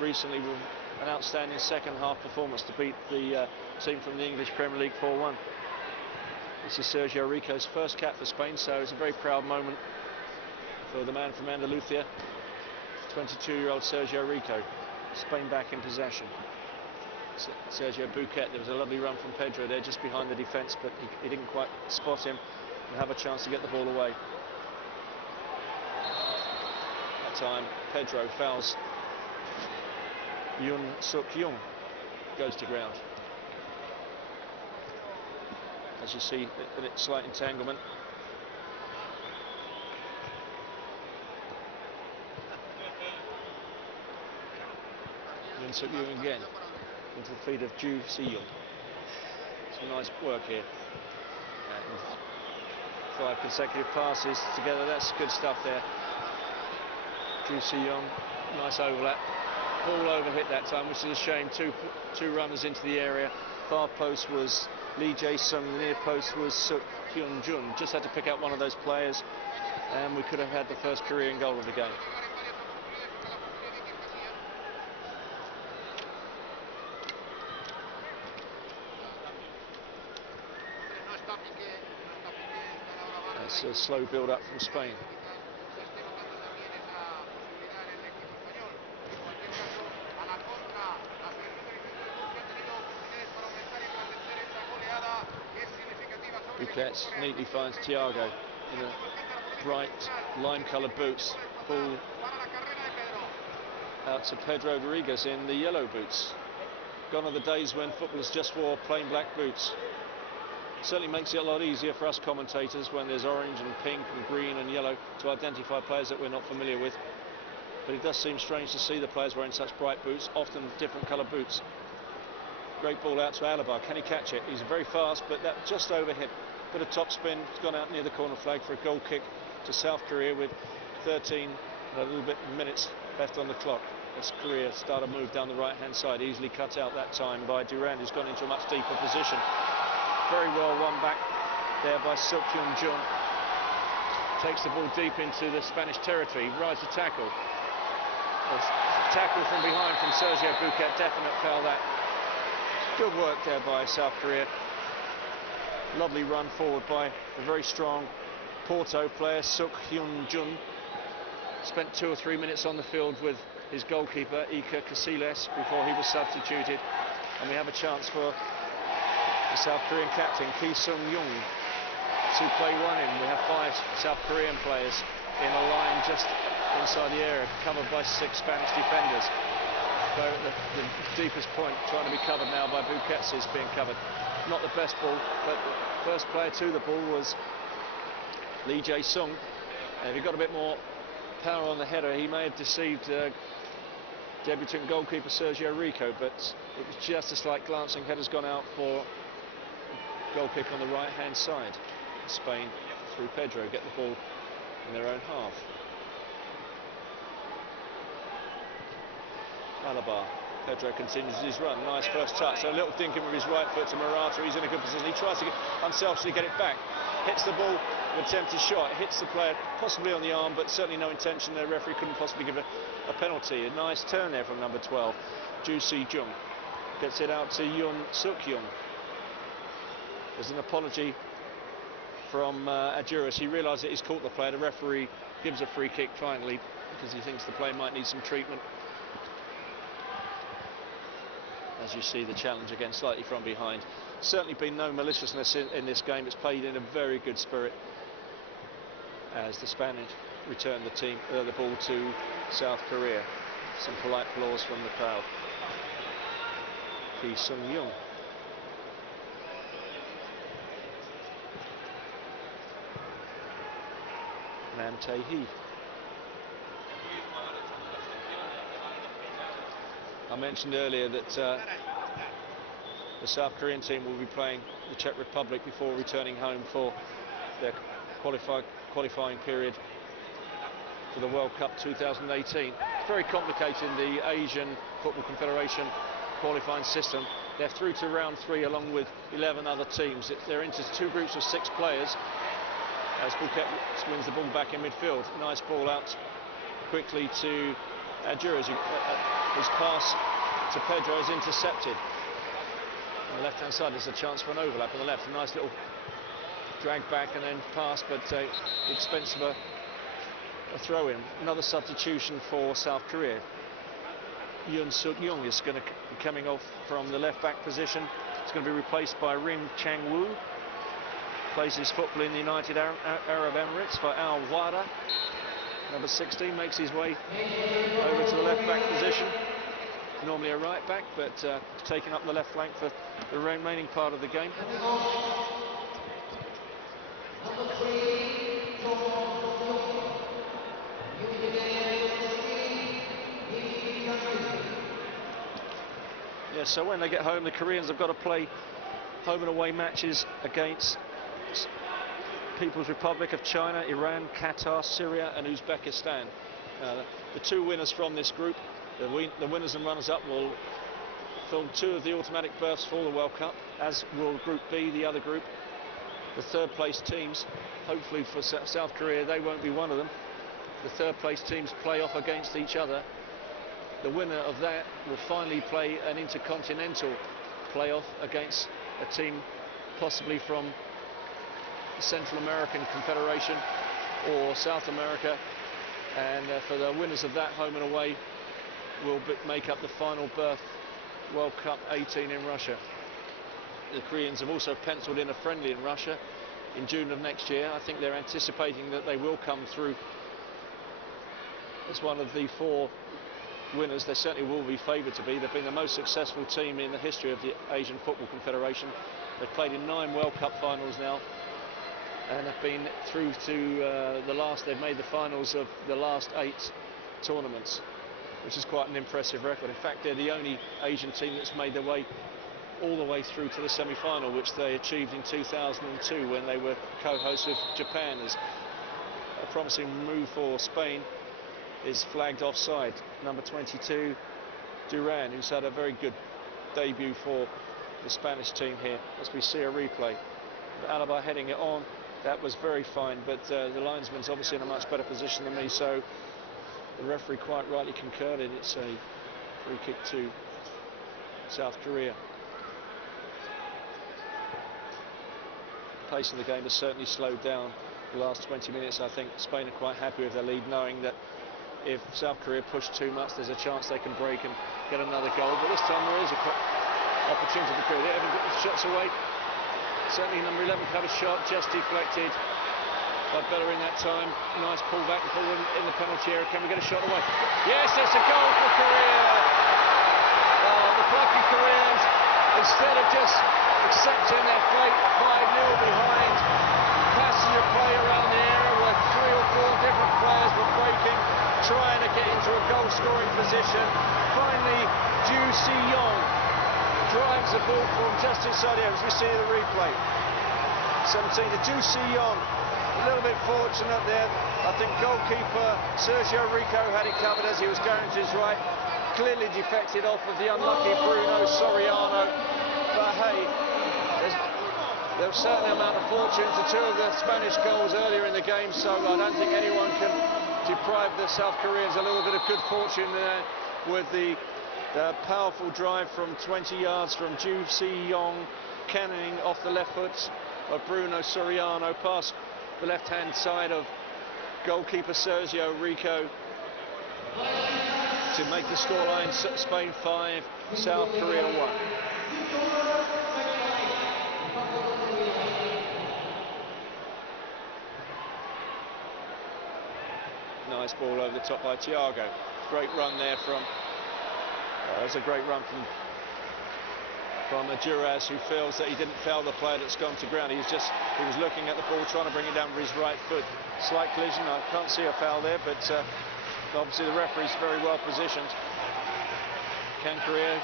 recently with an outstanding second half performance to beat the team from the English Premier League 4-1. This is Sergio Rico's first cap for Spain, so it's a very proud moment for the man from Andalusia, 22-year-old Sergio Rico. Spain back in possession. Sergio Busquets, there was a lovely run from Pedro there just behind the defence, but he didn't quite spot him and have a chance to get the ball away. That time Pedro fouls Yoon Suk-young, goes to ground. As you see, a slight entanglement. Yoon Suk-young again into the feet of Ju Si-young. Some nice work here. And 5 consecutive passes together, that's good stuff there. Ju Si-young, nice overlap. Ball overhit that time, which is a shame. Two runners into the area. Far post was Lee Jae-sung, the near post was Seok Hyun-jun. Just had to pick out one of those players, and we could have had the first Korean goal of the game. That's a slow build-up from Spain. Bouquet neatly finds Thiago in the bright lime-coloured boots. Ball out to Pedro Rodriguez in the yellow boots. Gone are the days when footballers just wore plain black boots. Certainly makes it a lot easier for us commentators when there's orange and pink and green and yellow to identify players that we're not familiar with. But it does seem strange to see the players wearing such bright boots, often different coloured boots. Great ball out to Alaba. Can he catch it? He's very fast, but that just overhit. Bit of top spin. It's gone out near the corner flag for a goal kick to South Korea with 13 and a little bit minutes left on the clock. As Korea start a move down the right-hand side, easily cut out that time by Durand, who's gone into a much deeper position. Very well won back there by Seok Hyun-jun. Takes the ball deep into the Spanish territory, rides the tackle. A tackle from behind from Sergio Bouquet, definite foul that. Good work there by South Korea. Lovely run forward by the very strong Porto player Seok Hyun-jun. Spent 2 or 3 minutes on the field with his goalkeeper Iker Casillas before he was substituted, and we have a chance for the South Korean captain Ki Sung-young to play one in. We have 5 South Korean players in a line just inside the area, covered by 6 Spanish defenders. Player at the deepest point, trying to be covered now by Bouquet, is being covered. Not the best ball, but the first player to the ball was Lee Jae-sung. And if he got a bit more power on the header, he may have deceived debutant goalkeeper Sergio Rico, but it was just a slight glancing. Header's gone out for goal kick on the right-hand side. Spain, through Pedro, get the ball in their own half. Alaba. Pedro continues his run. Nice first touch. So a little thinking with his right foot to Morata. He's in a good position. He tries to unselfishly get it back. Hits the ball with attempted shot. Hits the player possibly on the arm, but certainly no intention. The referee couldn't possibly give a penalty. A nice turn there from number 12, Ju Si-jung. Gets it out to Yoon Suk-young. There's an apology from Adjuris. He realised that he's caught the player. The referee gives a free kick finally because he thinks the player might need some treatment. As you see, the challenge again slightly from behind. Certainly been no maliciousness in this game. It's played in a very good spirit as the Spanish return the ball to South Korea. Some polite applause from the crowd. Ki Sung-young. Nam Tae-hee. I mentioned earlier that the South Korean team will be playing the Czech Republic before returning home for their qualifying period for the World Cup 2018. It's very complicated, the Asian Football Confederation qualifying system. They're through to round 3 along with 11 other teams. They're into 2 groups of 6 players as Bouquet wins the ball back in midfield. Nice ball out quickly to Adjuris. His pass to Pedro is intercepted. On the left-hand side, there's a chance for an overlap on the left. A nice little drag back and then pass, but the expense of a throw-in. Another substitution for South Korea. Yoon Suk-young is going to be coming off from the left-back position. It's going to be replaced by Rim Chang-woo. Plays his football in the United Arab Emirates for Al Wada. Number 16 makes his way over to the left-back position. Normally a right-back, but taking up the left flank for the remaining part of the game. Yeah, so when they get home, the Koreans have got to play home and away matches against People's Republic of China, Iran, Qatar, Syria and Uzbekistan. The 2 winners from this group, the winners and runners-up, will fill 2 of the automatic berths for the World Cup, as will Group B, the other group. The 3rd place teams, hopefully for South Korea, they won't be one of them. The 3rd place teams play off against each other. The winner of that will finally play an intercontinental playoff against a team possibly from the Central American Confederation or South America, and for the winners of that, home and away, will make up the final berth, World Cup 18 in Russia. The Koreans have also penciled in a friendly in Russia in June of next year. I think they're anticipating that they will come through as one of the 4 winners. They certainly will be favoured to be. They've been the most successful team in the history of the Asian Football Confederation. They've played in 9 World Cup finals now, and have been through to they've made the finals of the last 8 tournaments, which is quite an impressive record. In fact, they're the only Asian team that's made their way all the way through to the semi-final, which they achieved in 2002 when they were co-hosts with Japan. As a promising move for Spain is flagged offside. Number 22, Duran, who's had a very good debut for the Spanish team here, as we see a replay. Alaba heading it on. That was very fine, but the linesman's obviously in a much better position than me, so the referee quite rightly concurred. It's a free kick to South Korea. The pace of the game has certainly slowed down the last 20 minutes. I think Spain are quite happy with their lead, knowing that if South Korea push too much, there's a chance they can break and get another goal. But this time there is an opportunity for Korea. They haven't got the shots away. Certainly number 11 had a shot, just deflected by Bellerin that time. Nice pull back and forward in the penalty area. Can we get a shot away? Yes, it's a goal for Korea. Oh, the plucky Koreans, instead of just accepting their fate 5-0 behind, passenger play around the area where 3 or 4 different players were breaking, trying to get into a goal-scoring position. Finally, Ju Si-yong drives the ball from just inside here, as we see the replay. 17 to Ju Si-yong, a little bit fortunate there. I think goalkeeper Sergio Rico had it covered as he was going to his right. Clearly defected off of the unlucky Bruno Soriano. But hey, there was a certain amount of fortune to 2 of the Spanish goals earlier in the game, so I don't think anyone can deprive the South Koreans a little bit of good fortune there with the powerful drive from 20 yards from Ju Si-yong, cannoning off the left foot of Bruno Soriano past the left-hand side of goalkeeper Sergio Rico to make the scoreline Spain 5, South Korea 1. Nice ball over the top by Thiago. Great run there from. There's a great run from Duras, who feels that he didn't foul the player that's gone to ground. He was looking at the ball, trying to bring it down with his right foot. Slight collision. I can't see a foul there, but obviously the referee's very well positioned. Can Korea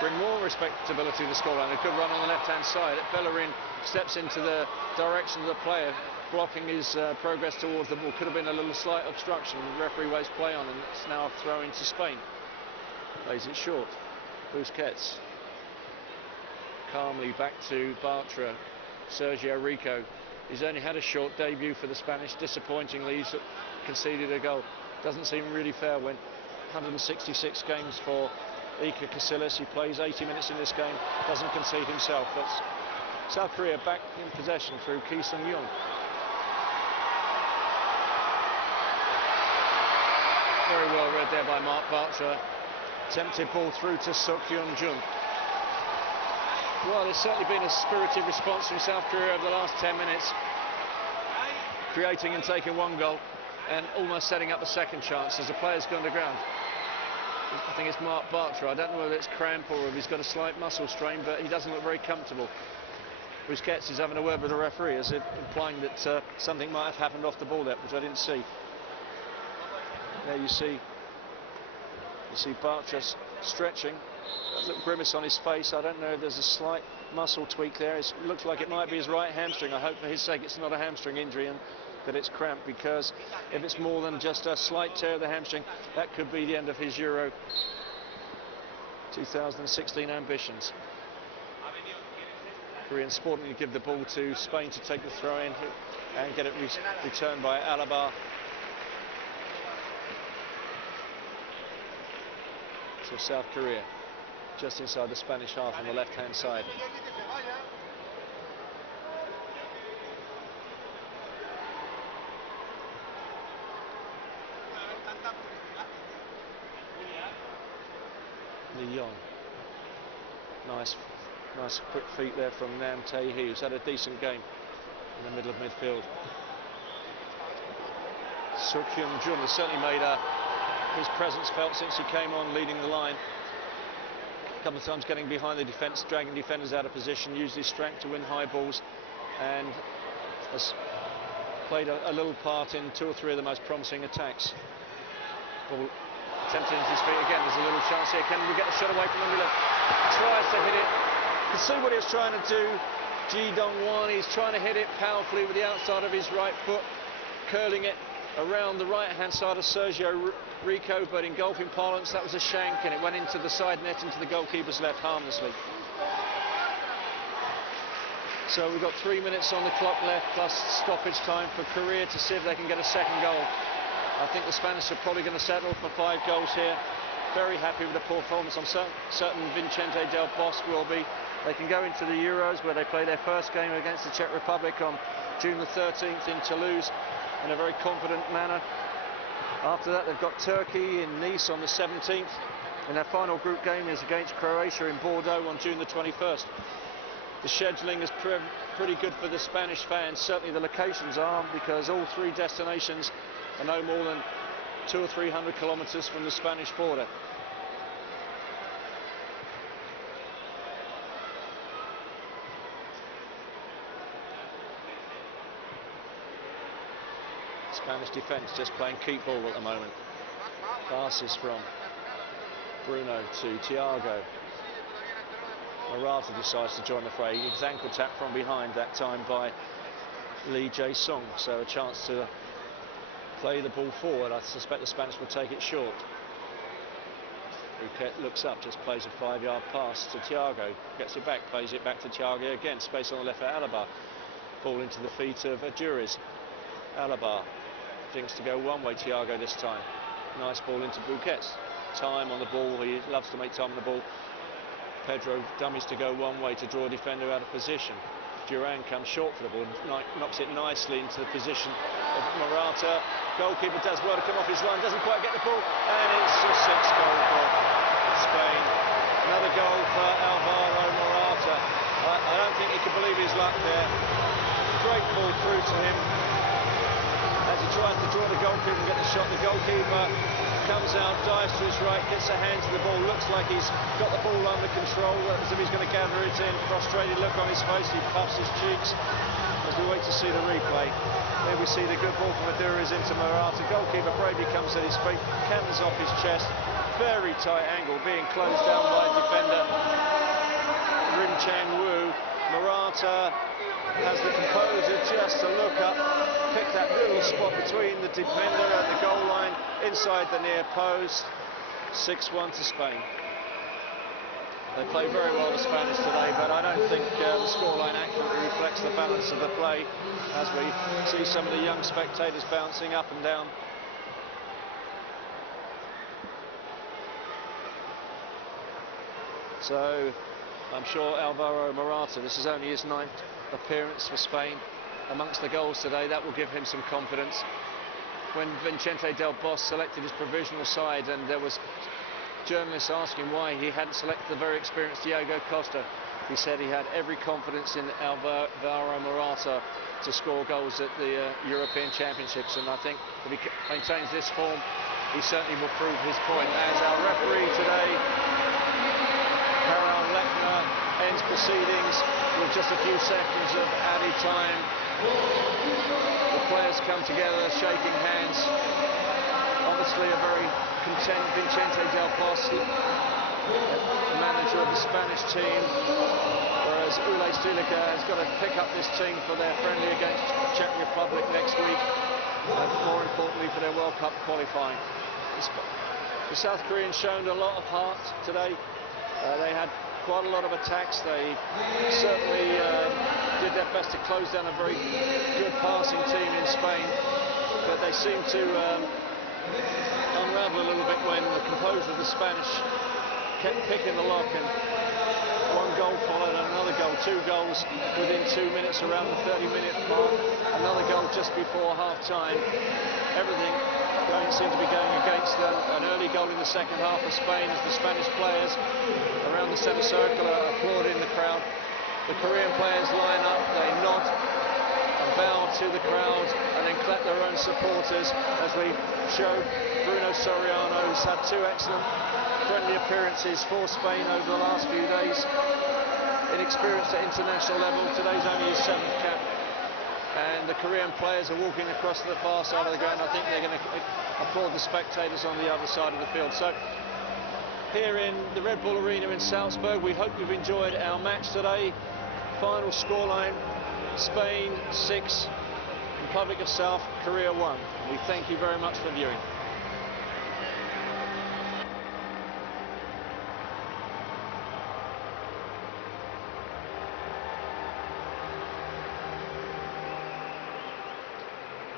bring more respectability to the scoreline? A good run on the left-hand side. Bellerin steps into the direction of the player, blocking his progress towards the ball. Could have been a little slight obstruction. The referee waves play on, and it's now a throw into Spain. Plays it short. Busquets. Calmly back to Bartra. Sergio Rico. He's only had a short debut for the Spanish. Disappointingly, he's conceded a goal. Doesn't seem really fair when 166 games for Iker Casillas. He plays 80 minutes in this game, doesn't concede himself. But South Korea back in possession through Ki Sung-young. Very well read there by Mark Bartra. Attempted ball through to Seok Hyun-jung. Well, there's certainly been a spirited response from South Korea over the last 10 minutes, creating and taking 1 goal and almost setting up a second chance as the player's gone to ground. I think it's Mark Bartra. I don't know whether it's cramp or if he's got a slight muscle strain, but he doesn't look very comfortable. Busquets is having a word with the referee, as if implying that something might have happened off the ball there, which I didn't see. There you see Bartra stretching. A little grimace on his face. I don't know if there's a slight muscle tweak there. It looks like it might be his right hamstring. I hope for his sake it's not a hamstring injury and that it's cramp, because if it's more than just a slight tear of the hamstring, that could be the end of his Euro 2016 ambitions. Korean sportingly give the ball to Spain to take the throw in and get it returned by Alaba. So South Korea just inside the Spanish half on the left-hand side. Lee Yong. Nice quick feet there from Nam Tae-hee, who's had a decent game in the middle of midfield. Seok-Hyun Jun has certainly made his presence felt since he came on leading the line. A couple of times getting behind the defence, dragging defenders out of position, used his strength to win high balls, and has played a little part in 2 or 3 of the most promising attacks. Ball attempting into his feet again. There's a little chance here. Can we get the shot away from the middle? Tries to hit it. You can see what he was trying to do. Ji Dong-won, he's trying to hit it powerfully with the outside of his right foot, curling it around the right-hand side of Sergio Rico, but in golfing parlance, that was a shank, and it went into the side net, into the goalkeeper's left harmlessly. So we've got 3 minutes on the clock left, plus stoppage time for Korea to see if they can get a second goal. I think the Spanish are probably going to settle for 5 goals here. Very happy with the performance. I'm certain Vicente Del Bosque will be. They can go into the Euros, where they play their first game against the Czech Republic on June the 13th in Toulouse in a very confident manner. After that, they've got Turkey in Nice on the 17th, and their final group game is against Croatia in Bordeaux on June the 21st. The scheduling is pretty good for the Spanish fans. Certainly the locations are, because all 3 destinations are no more than 200 or 300 kilometres from the Spanish border. Spanish defence just playing keep ball at the moment. Passes from Bruno to Thiago. Morata decides to join the fray. His ankle tap from behind that time by Lee Jae-sung, so a chance to play the ball forward. I suspect the Spanish will take it short. Bouquet looks up, just plays a 5-yard pass to Thiago, gets it back, plays it back to Thiago again, space on the left for Alaba. Ball into the feet of Aduriz. Alaba thinks to go one way, Thiago this time. Nice ball into Bouquet. Time on the ball, he loves to make time on the ball. Pedro dummies to go one way to draw a defender out of position. Duran comes short for the ball, knocks it nicely into the position of Morata. Goalkeeper does well to come off his line, doesn't quite get the ball, and it's a 6th goal for Spain. Another goal for Alvaro Morata. I don't think he can believe his luck there. Great ball through to him. As he tries to draw the goalkeeper and get the shot, the goalkeeper comes out, dives to his right, gets a hand to the ball, looks like he's got the ball under control, as if he's going to gather it in. Frustrated look on his face, he puffs his cheeks as we wait to see the replay. Here we see the good ball from Aduriz into Morata. Goalkeeper bravely comes at his feet, canters off his chest. Very tight angle, being closed down by defender Rim Chang-woo. Morata has the composure just to look up, pick that little spot between the defender and the goal line inside the near post. 6-1 to Spain. They play very well, the Spanish, today, but I don't think the scoreline accurately reflects the balance of the play, as we see some of the young spectators bouncing up and down. So I'm sure Alvaro Morata, this is only his 9th appearance for Spain. Amongst the goals today, that will give him some confidence. When Vicente Del Bosque selected his provisional side, and there was journalists asking why he hadn't selected the very experienced Diego Costa, he said he had every confidence in Alvaro Morata to score goals at the European Championships, and I think if he maintains this form, he certainly will prove his point. As our referee today, Harald Lechner, ends proceedings with just a few seconds of added time. The players come together, shaking hands. Obviously a very content Vicente Del Bosque, the manager of the Spanish team, whereas Ule Stilica has got to pick up this team for their friendly against Czech Republic next week, and more importantly for their World Cup qualifying. The South Koreans shown a lot of heart today. They had quite a lot of attacks. They certainly did their best to close down a very good passing team in Spain, but they seemed to unravel a little bit when the composure of the Spanish kept picking the lock, and one goal followed another goal, 2 goals within 2 minutes around the 30-minute mark, another goal just before half-time. Everything seemed to be going against them. An early goal in the second half of Spain as the Spanish players around the centre circle are applauding the crowd. The Korean players line up, they nod. I'm bow to the crowd and then clap their own supporters as we show Bruno Soriano, who's had 2 excellent friendly appearances for Spain over the last few days. Inexperienced at international level, today's only his 7th cap. And the Korean players are walking across to the far side of the ground. I think they're going to applaud the spectators on the other side of the field. So here in the Red Bull Arena in Salzburg, we hope you've enjoyed our match today. Final scoreline, Spain 6, Republic of South Korea 1. We thank you very much for viewing.